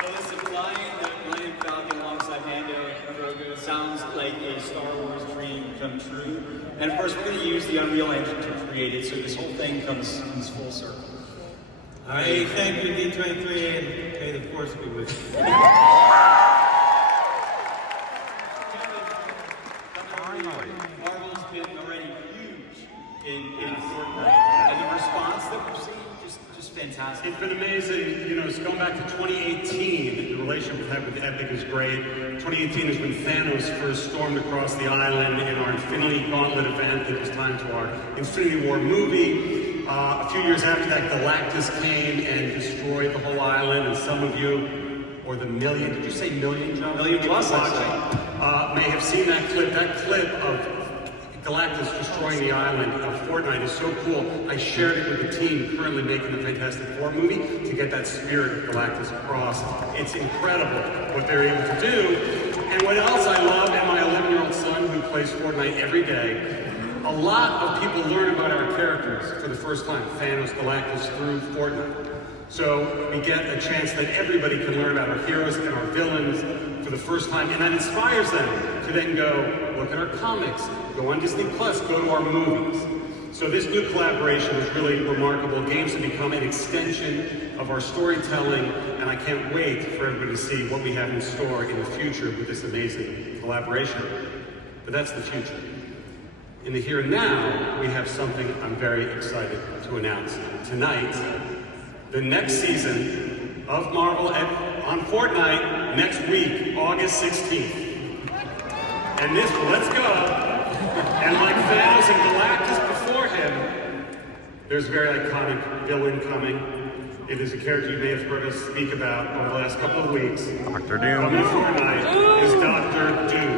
So listen, flying the Millennium Falcon alongside Mando and Grogu sounds like a Star Wars dream come true. And of course, we're going to use the Unreal Engine to create it, so this whole thing comes full circle. All right, thank you, D23, and may the force be with you. Marvel's been already huge in Fortnite, and the response that we're seeing just fantastic. It's been amazing. It's going back to 2018. The relationship we've had with Epic is great. 2018 has been Thanos first stormed across the island in our Infinity Gauntlet event that was timed to our Infinity War movie. A few years after that, Galactus came and destroyed the whole island, and some of you, or the million, did you say million, John? Million plus, I'd may have seen that clip. That clip of Galactus destroying the island of Fortnite is so cool. I shared it with the team currently making the Fantastic Four movie to get that spirit of Galactus across. It's incredible what they're able to do. And what else I love, and my 11-year-old son who plays Fortnite every day, a lot of people learn about our characters for the first time, Thanos, Galactus, through Fortnite. So we get a chance that everybody can learn about our heroes and our villains for the first time, and that inspires them to then go look at our comics, go on Disney Plus, go to our movies. So this new collaboration is really remarkable. Games have become an extension of our storytelling, and I can't wait for everybody to see what we have in store in the future with this amazing collaboration. But that's the future. In the here and now, we have something I'm very excited to announce. Tonight, the next season of Marvel on Fortnite, next week, August 16th. And this, let's go. And like Thanos and Galactus before him, there's a very iconic villain coming. It is a character you may have heard us speak about over the last couple of weeks. Dr. Doom. Coming Fortnite is Dr. Doom.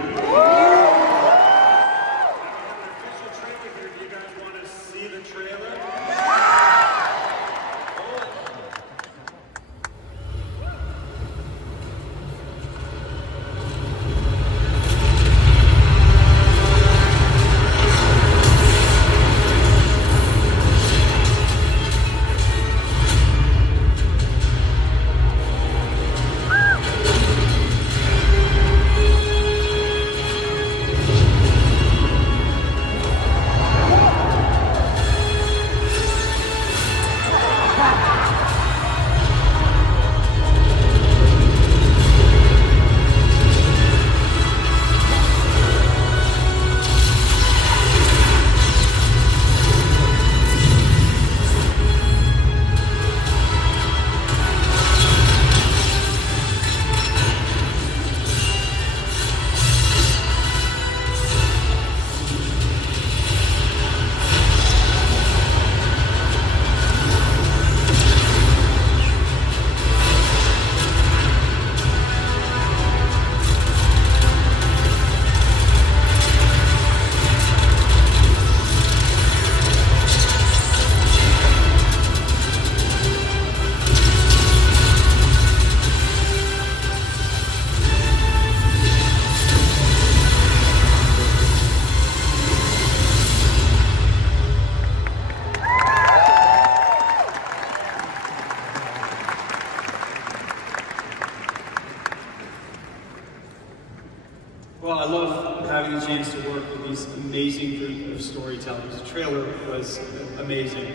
Well, I love having the chance to work with these amazing group of storytellers. The trailer was amazing.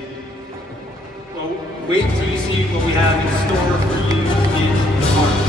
Well, wait till you see what we have in store for you in March.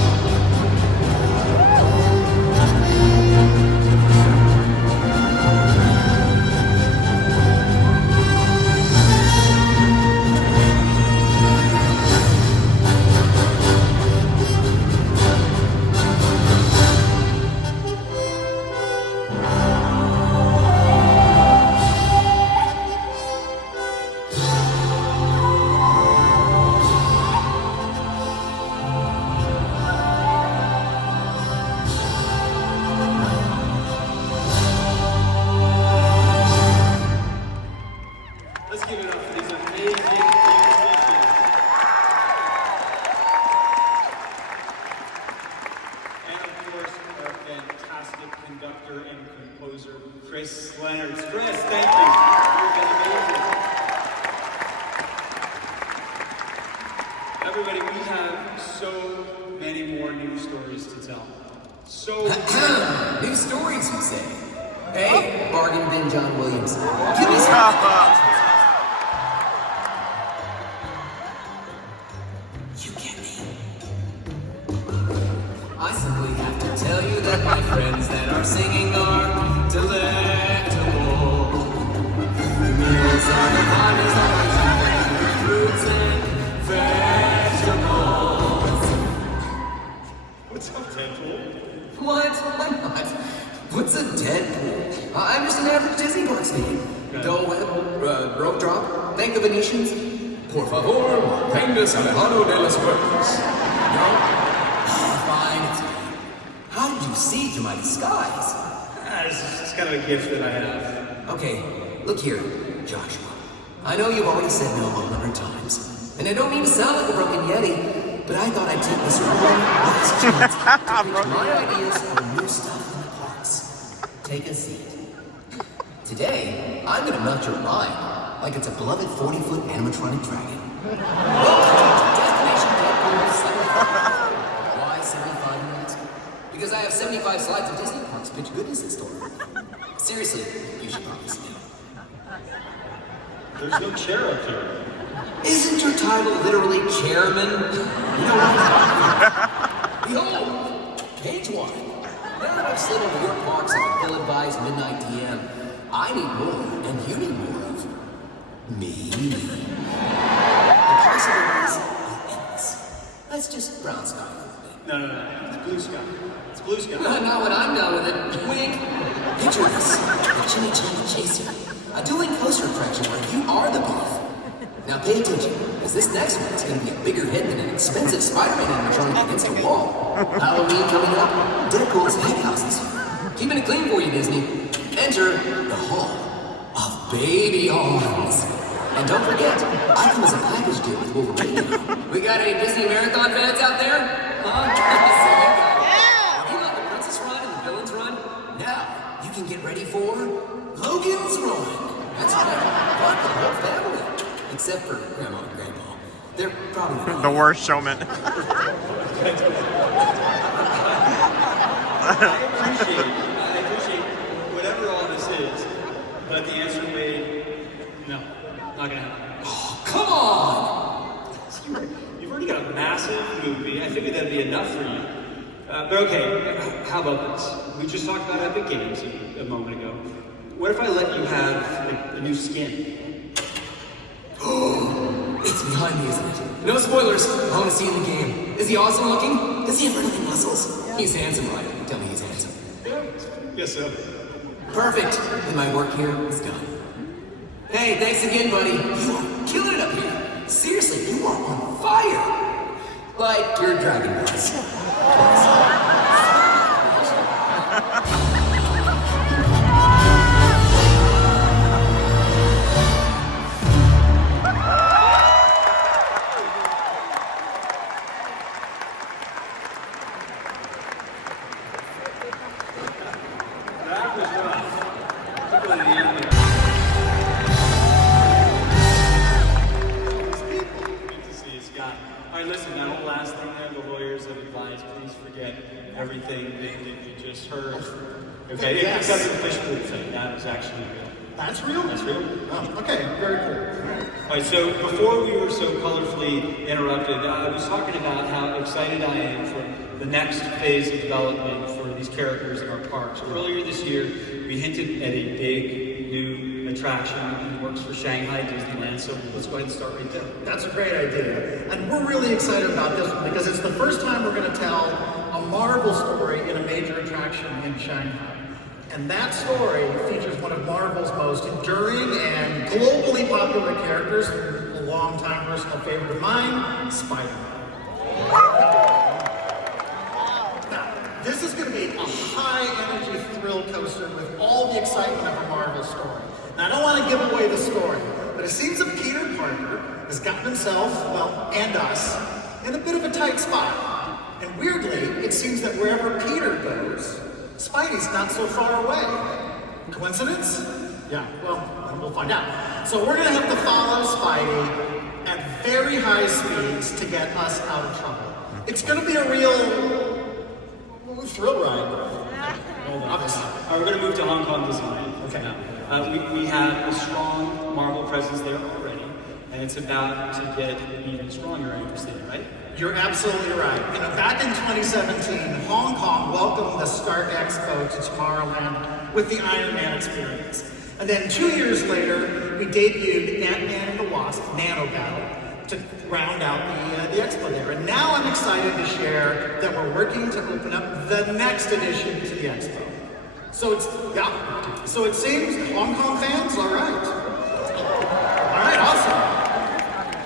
I know you've already said no 100 times, and I don't mean to sound like a broken Yeti, but I thought I'd take this one last chance to pitch my ideas for new stuff in the parks. Take a seat. Today, I'm gonna melt your mind like it's a beloved 40-foot animatronic dragon. Welcome to Destination Deadpool 75. Why 75, you ask? Because I have 75 slides of Disney parks pitch goodness in store. Seriously, you should probably see it. There's no chair up here. Isn't your title literally chairman? You know what I'm talking about? Behold, page 1. Now that I've slid into your parks at an ill-advised midnight DM, I need more, and you need more of me. The possibilities are endless. Let's just brown sky for a bit. No. It's blue sky. It's blue sky. Not when I'm done with it. Wink. Picture this. The Chimichanga Chaser. A dueling poster attraction where you are the beef. Now pay attention, because this next one is going to be a bigger hit than an expensive Spider-Man animatronic against a wall. Halloween coming up, Deadpool's head house is here. Keeping it clean for you, Disney. Enter the Hall of Baby Arms. And don't forget, I come as a package deal with Wolverine. We got any Disney Marathon fans out there? Huh? You love the Princess Run and the Villains Run? Now, you can get ready for Logan's Run. That's right, fun for the whole family. Except for Grandma and Grandpa. They're probably The worst showman. I appreciate whatever all this is, but the answer Wade, no, not gonna happen. Oh, come on! You've already got a massive movie. I figured that'd be enough for you. But okay, how about this? We just talked about Epic Games a moment ago. What if I let you have a new skin? It's behind me, isn't it? No spoilers. I want to see him in the game. Is he awesome looking? Does he have anything muscles? He's handsome, right? Tell me he's handsome. Yes, sir. Perfect. Then my work here is done. Hey, thanks again, buddy. You are killing it up here. Seriously, you are on fire. Like your Dragon Balls. Everything that you just heard. Okay, yes. Except for the fish pool thing. That was actually real. That's real? That's real. Oh, okay, very cool. All right, so before we were so colorfully interrupted, I was talking about how excited I am for the next phase of development for these characters in our parks. Earlier this year, we hinted at a big new attraction in the works for Shanghai Disneyland, so let's go ahead and start right there. That's a great idea. And we're really excited about this one because it's the first time we're going to tell a Marvel story in a major attraction in Shanghai. And that story features one of Marvel's most enduring and globally popular characters, a longtime personal favorite of mine, Spider-Man. Now, this is going to be a high-energy thrill coaster with all the excitement of a Marvel story. Now, I don't want to give away the story, but it seems that Peter Parker has gotten himself, well, and us, in a bit of a tight spot. And weirdly, it seems that wherever Peter goes, Spidey's not so far away. Coincidence? Yeah, well, we'll find out. So we're gonna have to follow Spidey at very high speeds to get us out of trouble. It's gonna be a real thrill ride. Obviously. All right, we're gonna move to Hong Kong Disneyland. Okay. Now, we have a strong Marvel presence there already, and it's about to get even stronger, I understand, right? You're absolutely right. You know, back in 2017, Hong Kong welcomed the Stark Expo to Tomorrowland with the Iron Man experience. And then 2 years later, we debuted Ant-Man and the Wasp, Nano Battle, to round out the expo there. And now I'm excited to share that we're working to open up the next edition to the expo. So it seems Hong Kong fans, all right. All right, awesome.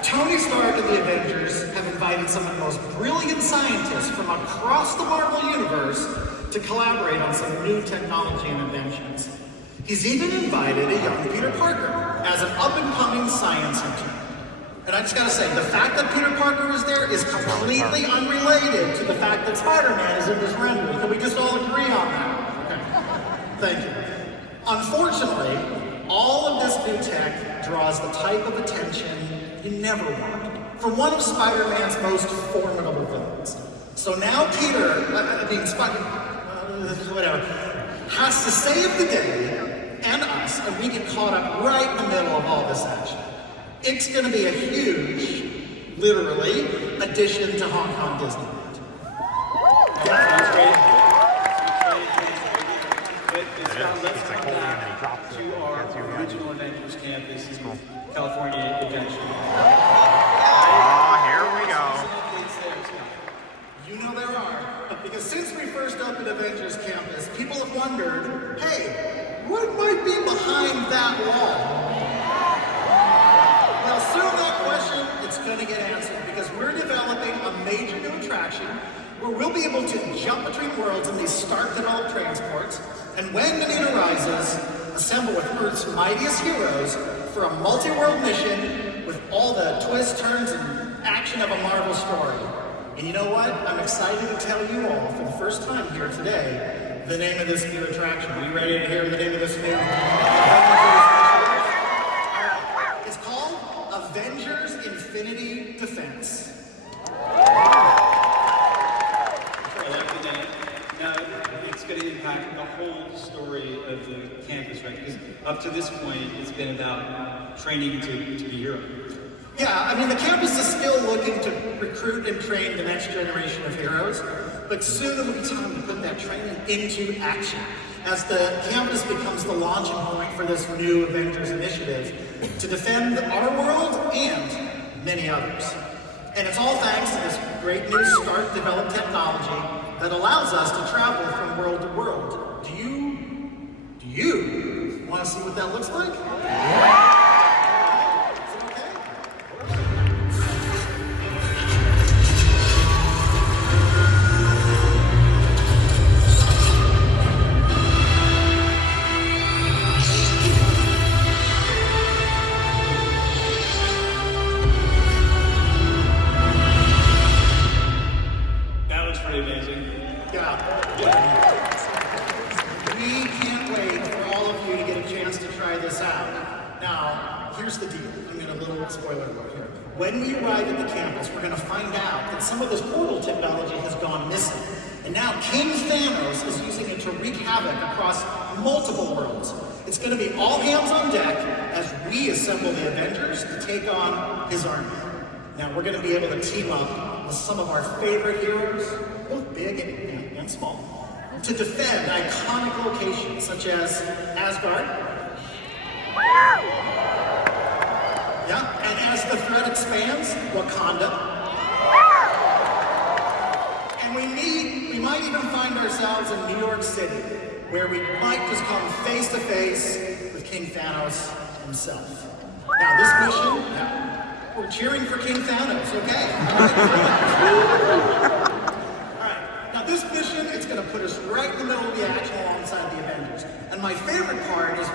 Tony Stark and the Avengers have invited some of the most brilliant scientists from across the Marvel Universe to collaborate on some new technology and inventions. He's even invited a young Peter Parker as an up-and-coming science intern. And I just gotta say, the fact that Peter Parker is there is completely unrelated to the fact that Spider-Man is in this rendering. Can we just all agree on that? Okay. Thank you. Unfortunately, all of this new tech draws the type of attention you never wanted from one of Spider-Man's most formidable villains. So now Peter, whatever, has to save the day and us, and we get caught up right in the middle of all this action. It's gonna be a huge, literally, addition to Hong Kong Disneyland. That's great. Let's come back to our original Avengers campus in California Adventure. Here we go. You know there are, because since we first opened Avengers Campus, people have wondered, hey, what might be behind that wall? Well, soon that major new attraction where we'll be able to jump between worlds in these Stark-developed transports, and when the need arises, assemble with Earth's mightiest heroes for a multi-world mission with all the twists, turns, and action of a Marvel story. And you know what? I'm excited to tell you all for the first time here today the name of this new attraction. Are you ready to hear the name of this new It's called Avengers Infinity Defense. I like the name. Now, it's going to impact the whole story of the campus, right? Because up to this point, it's been about training to be a hero. Yeah, I mean, the campus is still looking to recruit and train the next generation of heroes, but soon it'll be time to put that training into action as the campus becomes the launching point for this new Avengers initiative to defend our world and many others. And it's all thanks to this great new Stark-developed technology that allows us to travel from world to world. Do you want to see what that looks like? When we arrive at the campus, we're going to find out that some of this portal technology has gone missing. And now King Thanos is using it to wreak havoc across multiple worlds. It's going to be all hands on deck as we assemble the Avengers to take on his army. Now we're going to be able to team up with some of our favorite heroes, both big and small, to defend iconic locations such as Asgard. Yeah, and as the threat expands, Wakanda. And we might even find ourselves in New York City, where we might just come face to face with King Thanos himself. Now this mission, we're cheering for King Thanos, okay? Alright, now this mission, it's gonna put us right in the middle of the action alongside the Avengers. And my favorite part is,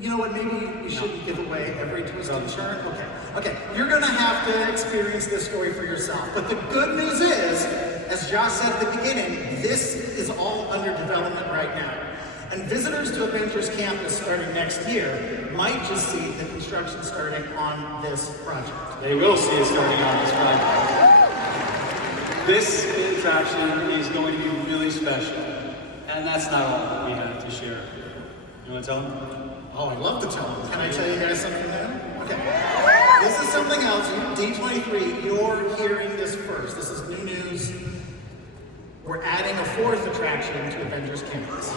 you know what, maybe we shouldn't give away every twist and turn. Okay, you're gonna have to experience this story for yourself. But the good news is, as Josh said at the beginning, this is all under development right now. And visitors to Avengers Campus starting next year might just see the construction starting on this project. They will see it starting on this project. This attraction is going to be really special. And that's not all that we have to share. You want to tell them? Oh, I'd love to tell them. Can I tell you guys something now? Okay. This is something else. D23, you're hearing this first. This is new news. We're adding a fourth attraction to Avengers Campus. So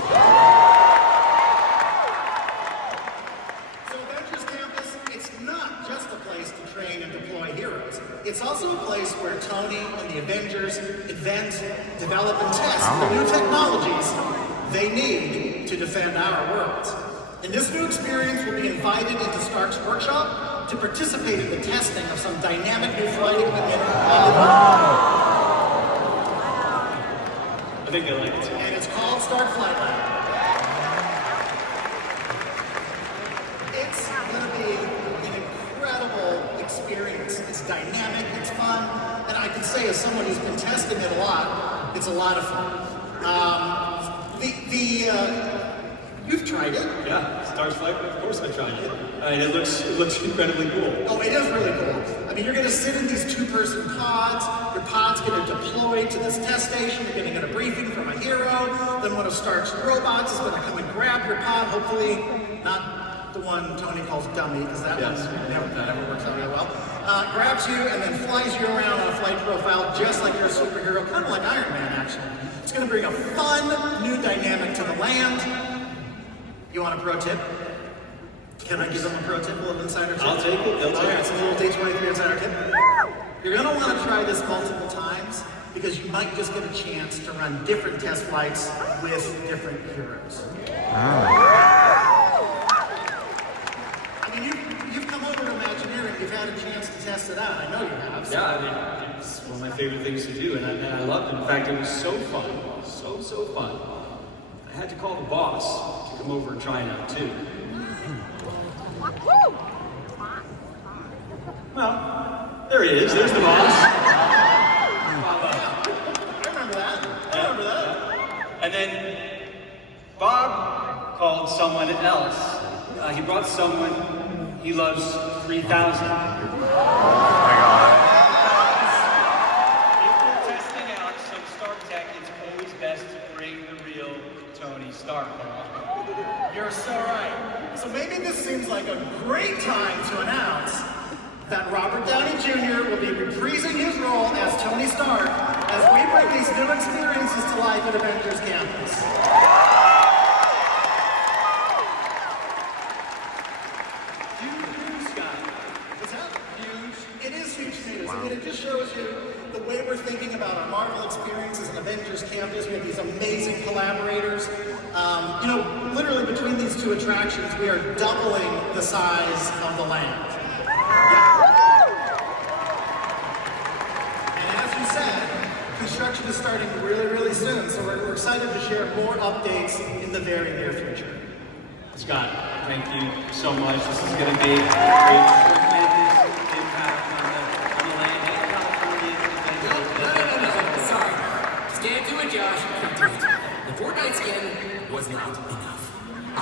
Avengers Campus, it's not just a place to train and deploy heroes. It's also a place where Tony and the Avengers invent, develop, and test the new technologies they need to defend our worlds. In this new experience, we'll be invited into Stark's workshop to participate in the testing of some dynamic new flight equipment on the I think they like it too. And it's called Stark Flight Lab. It's going to be an incredible experience. It's dynamic, it's fun, and I can say as someone who's been testing it a lot, it's a lot of fun. You've tried it. Yeah, Star's Flight, of course I tried it. And it looks incredibly cool. Oh, it is really cool. I mean, you're going to sit in these two-person pods. Your pod's going to deploy to this test station. You're going to get a briefing from a hero. Then one of Stark's robots is going to come and grab your pod. Hopefully, not the one Tony calls dummy, because that one never works out really well. Grabs you and then flies you around on a flight profile just like you're a superhero, kind of like Iron Man, actually. It's going to bring a fun new dynamic to the land. You want a pro tip? Can I give them a pro tip, a little insider tip? I'll take it. They'll take it. It's a little D23 insider tip. You're going to want to try this multiple times because you might just get a chance to run different test flights with different heroes. I mean, you've come over to Imagineering, you've had a chance to test tested out. I know you have. So. Yeah, I mean, it's one of my favorite things to do, and I loved it. In fact, it was so fun, so fun. I had to call the boss to come over and try it out too. Well, there he is. There's the boss. I remember that. And then Bob called someone else. He brought someone he loves 3,000. Oh my god. If we're testing out some Stark tech, it's always best to bring the real Tony Stark. You're so right. So maybe this seems like a great time to announce that Robert Downey Jr. will be reprising his role as Tony Stark as we bring these new experiences to life at Avengers Campus. Huge, Scott. What's that? Huge. It is huge news. I mean, it just shows you the way we're thinking about our Marvel experiences at Avengers Campus. We have these amazing collaborators. You know, literally between these two attractions, we are doubling the size of the land. Construction is starting really soon, so we're excited to share more updates in the very near future. Scott, thank you so much. This is going to be a tremendous impact on the land and California. No. Sorry. Just can't do it, Josh. Can't do it. The Fortnite skin was not enough. I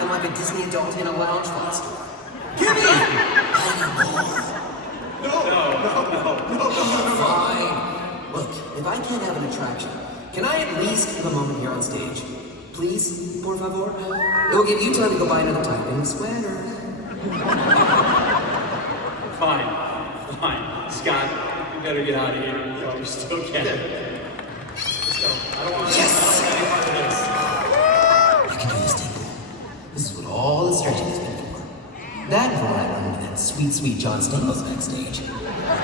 am like a Disney adult in a lounge fast store. Give me! I need more. No. Fine. Look, if I can't have an attraction, can I at least have a moment here on stage? Please, por favor? It will give you time to go buy another typing sweater. Fine. Scott, you better get out of here. You still can. Let's go. I don't want to Yes! any part of this. I can do this, Tingle. This is what all the stretching has been for. That and when I run into that sweet John Stamos backstage.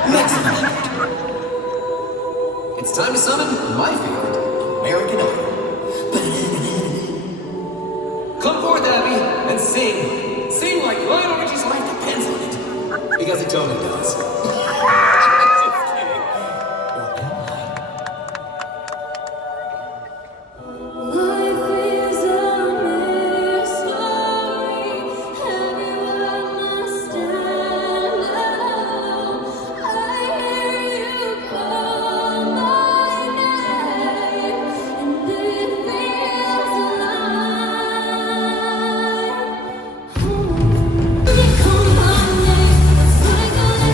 Maximum effort. It's time to summon my favorite American Idol. Come forth, Abby, and sing. Sing like Lionel Richie's life depends on it. Because it totally does. Come on,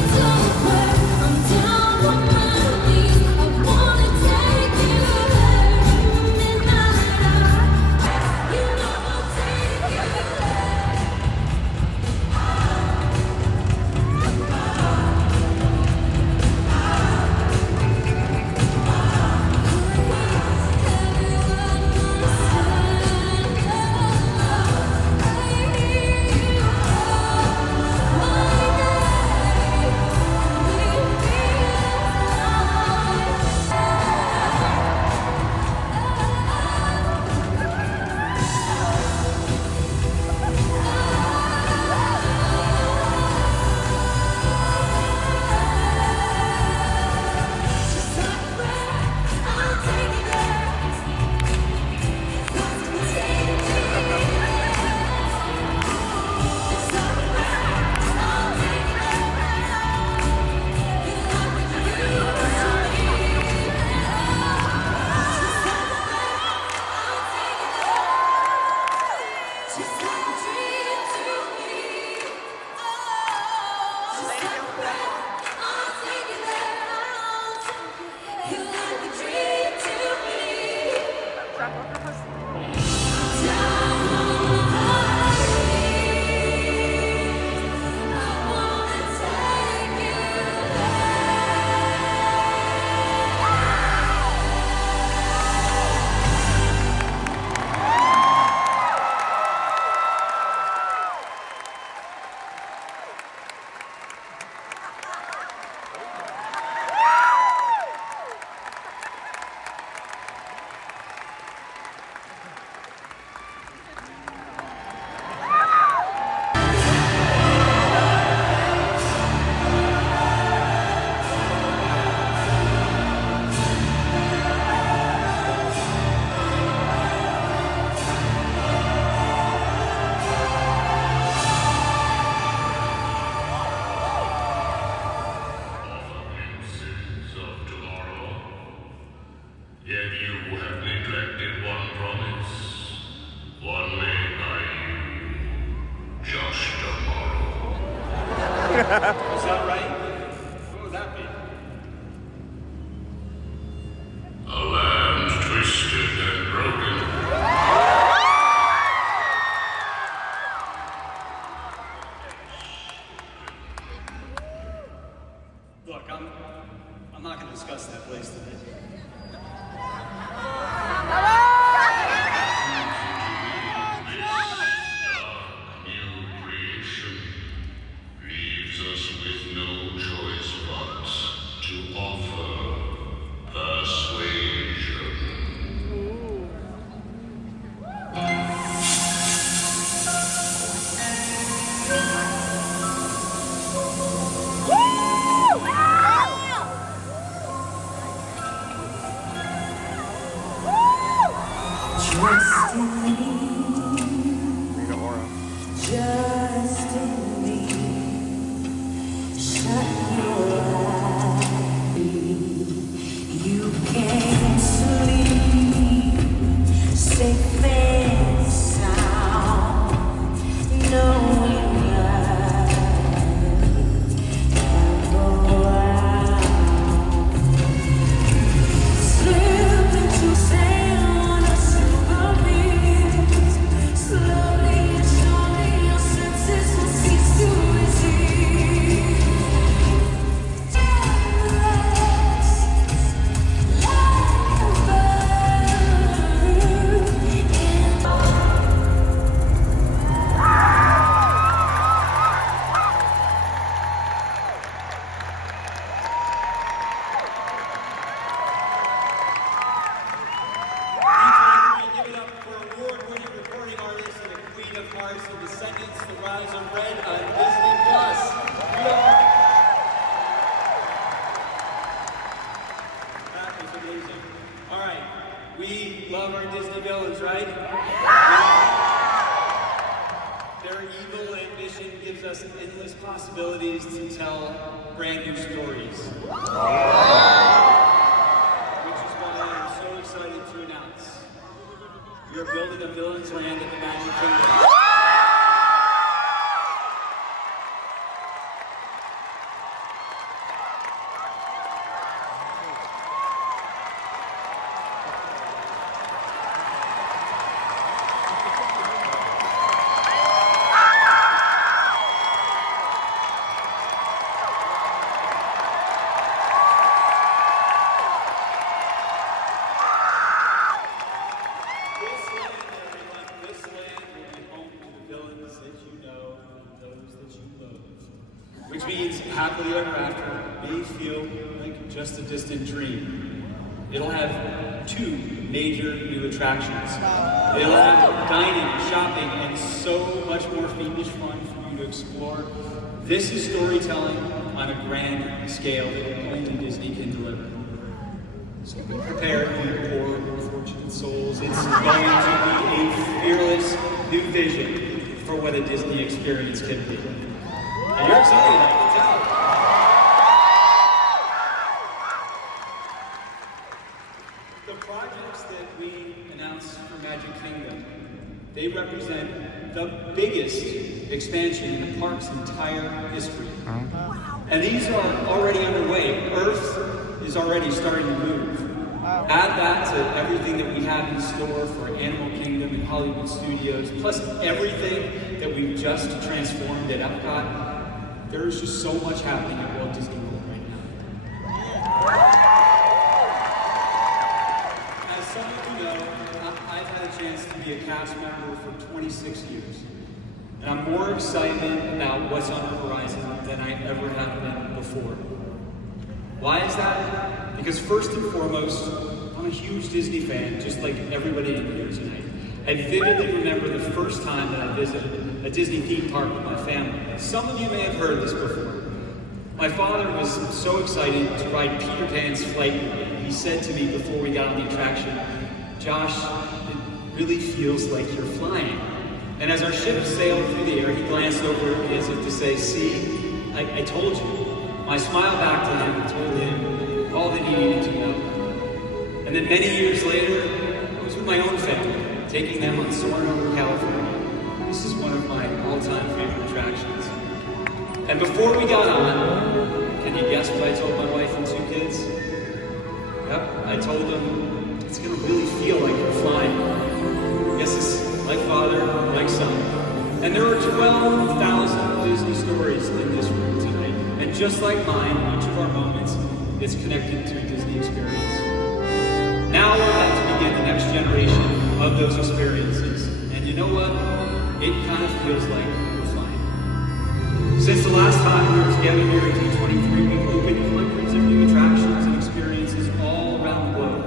that right? What would that be? A land twisted and broken. Look, I'm not going to discuss that place today. New creation leaves us with no choice but to offer persuasion. Trust in me. Just in me. Shut your eyes. You can't sleep. Safe and sound. Knowing I can go out. Slip into sail on a silver breeze. Slowly and surely your senses will cease to receive. D23, give it up for award-winning recording artist and the Queen of Hearts and Descendants, The Rise of Red on Disney+. That was amazing. All right, we love our Disney villains, right? Their evil ambition gives us endless possibilities to tell brand new stories. Which is why I'm so excited to announce we are building a villain's land at the Magic Kingdom. This land will be home to the villains that you know and those that you loathe. Which means happily ever after may feel like just a distant dream. It'll have 2 major new attractions. It'll have dining, shopping, and so much more fiendish fun for you to explore. This is storytelling on a grand scale that only Disney can deliver. So be prepared, you poor, unfortunate souls. It's going to be a fearless new vision for what a Disney experience can be. And you're excited, I can tell. The projects that we announced for Magic Kingdom, they represent the biggest expansion in the park's entire history. And these are already underway. Earth is already starting to move. Add that to everything that we have in store for Animal Kingdom and Hollywood Studios, plus everything that we've just transformed at Epcot. There's just so much happening at Walt Disney World right now. As some of you know, I've had a chance to be a cast member for 26 years. And I'm more excited about what's on the horizon than I ever have been before. Why is that? Because first and foremost, I'm a huge Disney fan, just like everybody in here tonight. I vividly remember the first time that I visited a Disney theme park with my family. Some of you may have heard this before. My father was so excited to ride Peter Pan's flight with me. He said to me before we got on the attraction, "Josh, it really feels like you're flying." And as our ship sailed through the air, he glanced over at me as if to say, "See, I told you." I smiled back to him and told him all that he needed to know. And then many years later, I was with my own family, taking them on Soarin' over California. This is one of my all-time favorite attractions. And And before we got on, can you guess what I told my wife and 2 kids? Yep, I told them it's gonna really feel like you're flying. Yes, it's like father, like son. And there are 12,000 Disney stories in this room tonight. And just like mine, each of our moments is connected to a Disney experience. Now we're about to begin the next generation of those experiences. And you know what? It kind of feels like we're flying. Since the last time we were together here at D23, we've opened hundreds of new attractions and experiences all around the globe.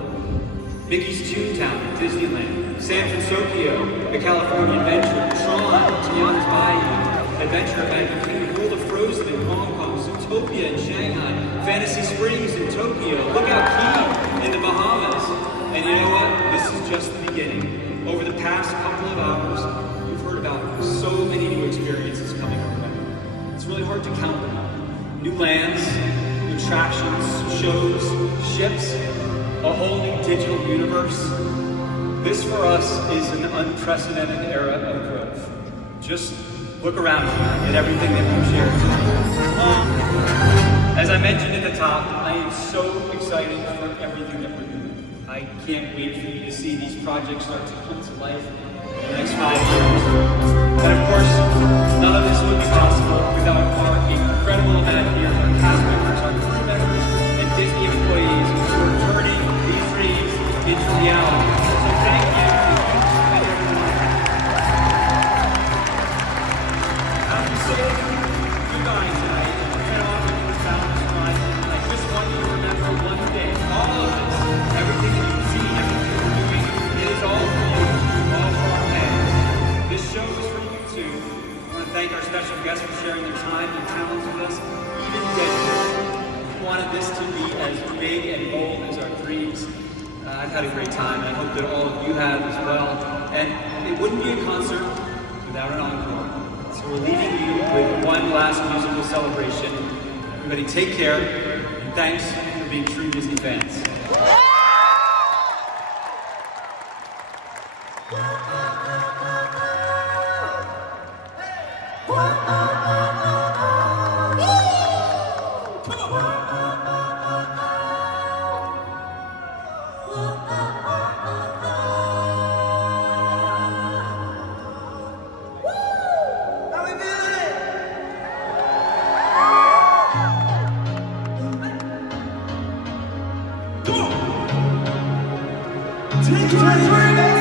Mickey's Toontown at Disneyland, San Francisco, the California Adventure, Tron, Tiana's Bayou, Adventure at Magic Kingdom, World of Frozen in Hong Kong, Zootopia in Shanghai, Fantasy Springs in Tokyo, Lookout Key in the Bahamas. And you know what? This is just the beginning. Over the past couple of hours, we've heard about so many new experiences coming our way. It's really hard to count them all. New lands, new attractions, shows, ships, a whole new digital universe. This for us is an unprecedented era of growth. Just look around you at everything that we've shared today. As I mentioned at the top, I am so excited for everything that we're doing. I can't wait for you to see these projects start to come to life in the next 5 years. And of course, none of this would be possible without our incredible Imagineers, our cast members, our crew members, and Disney employees who are turning these dreams into reality. So thank you. As we say goodbye tonight, we're going to offer you a sound ride. I just want you to remember one thing. All of this, everything that you've seen, everything that we're doing, it is all for you, all for our fans. This show is for you too. I want to thank our special guests for sharing their time and talents with us. Even we wanted this to be as big and bold as our dreams. I've had a great time, and I hope that all of you have as well. And it wouldn't be a concert without an encore. So we're leaving you with one last musical celebration. Everybody take care, and thanks for being true Disney fans. D23!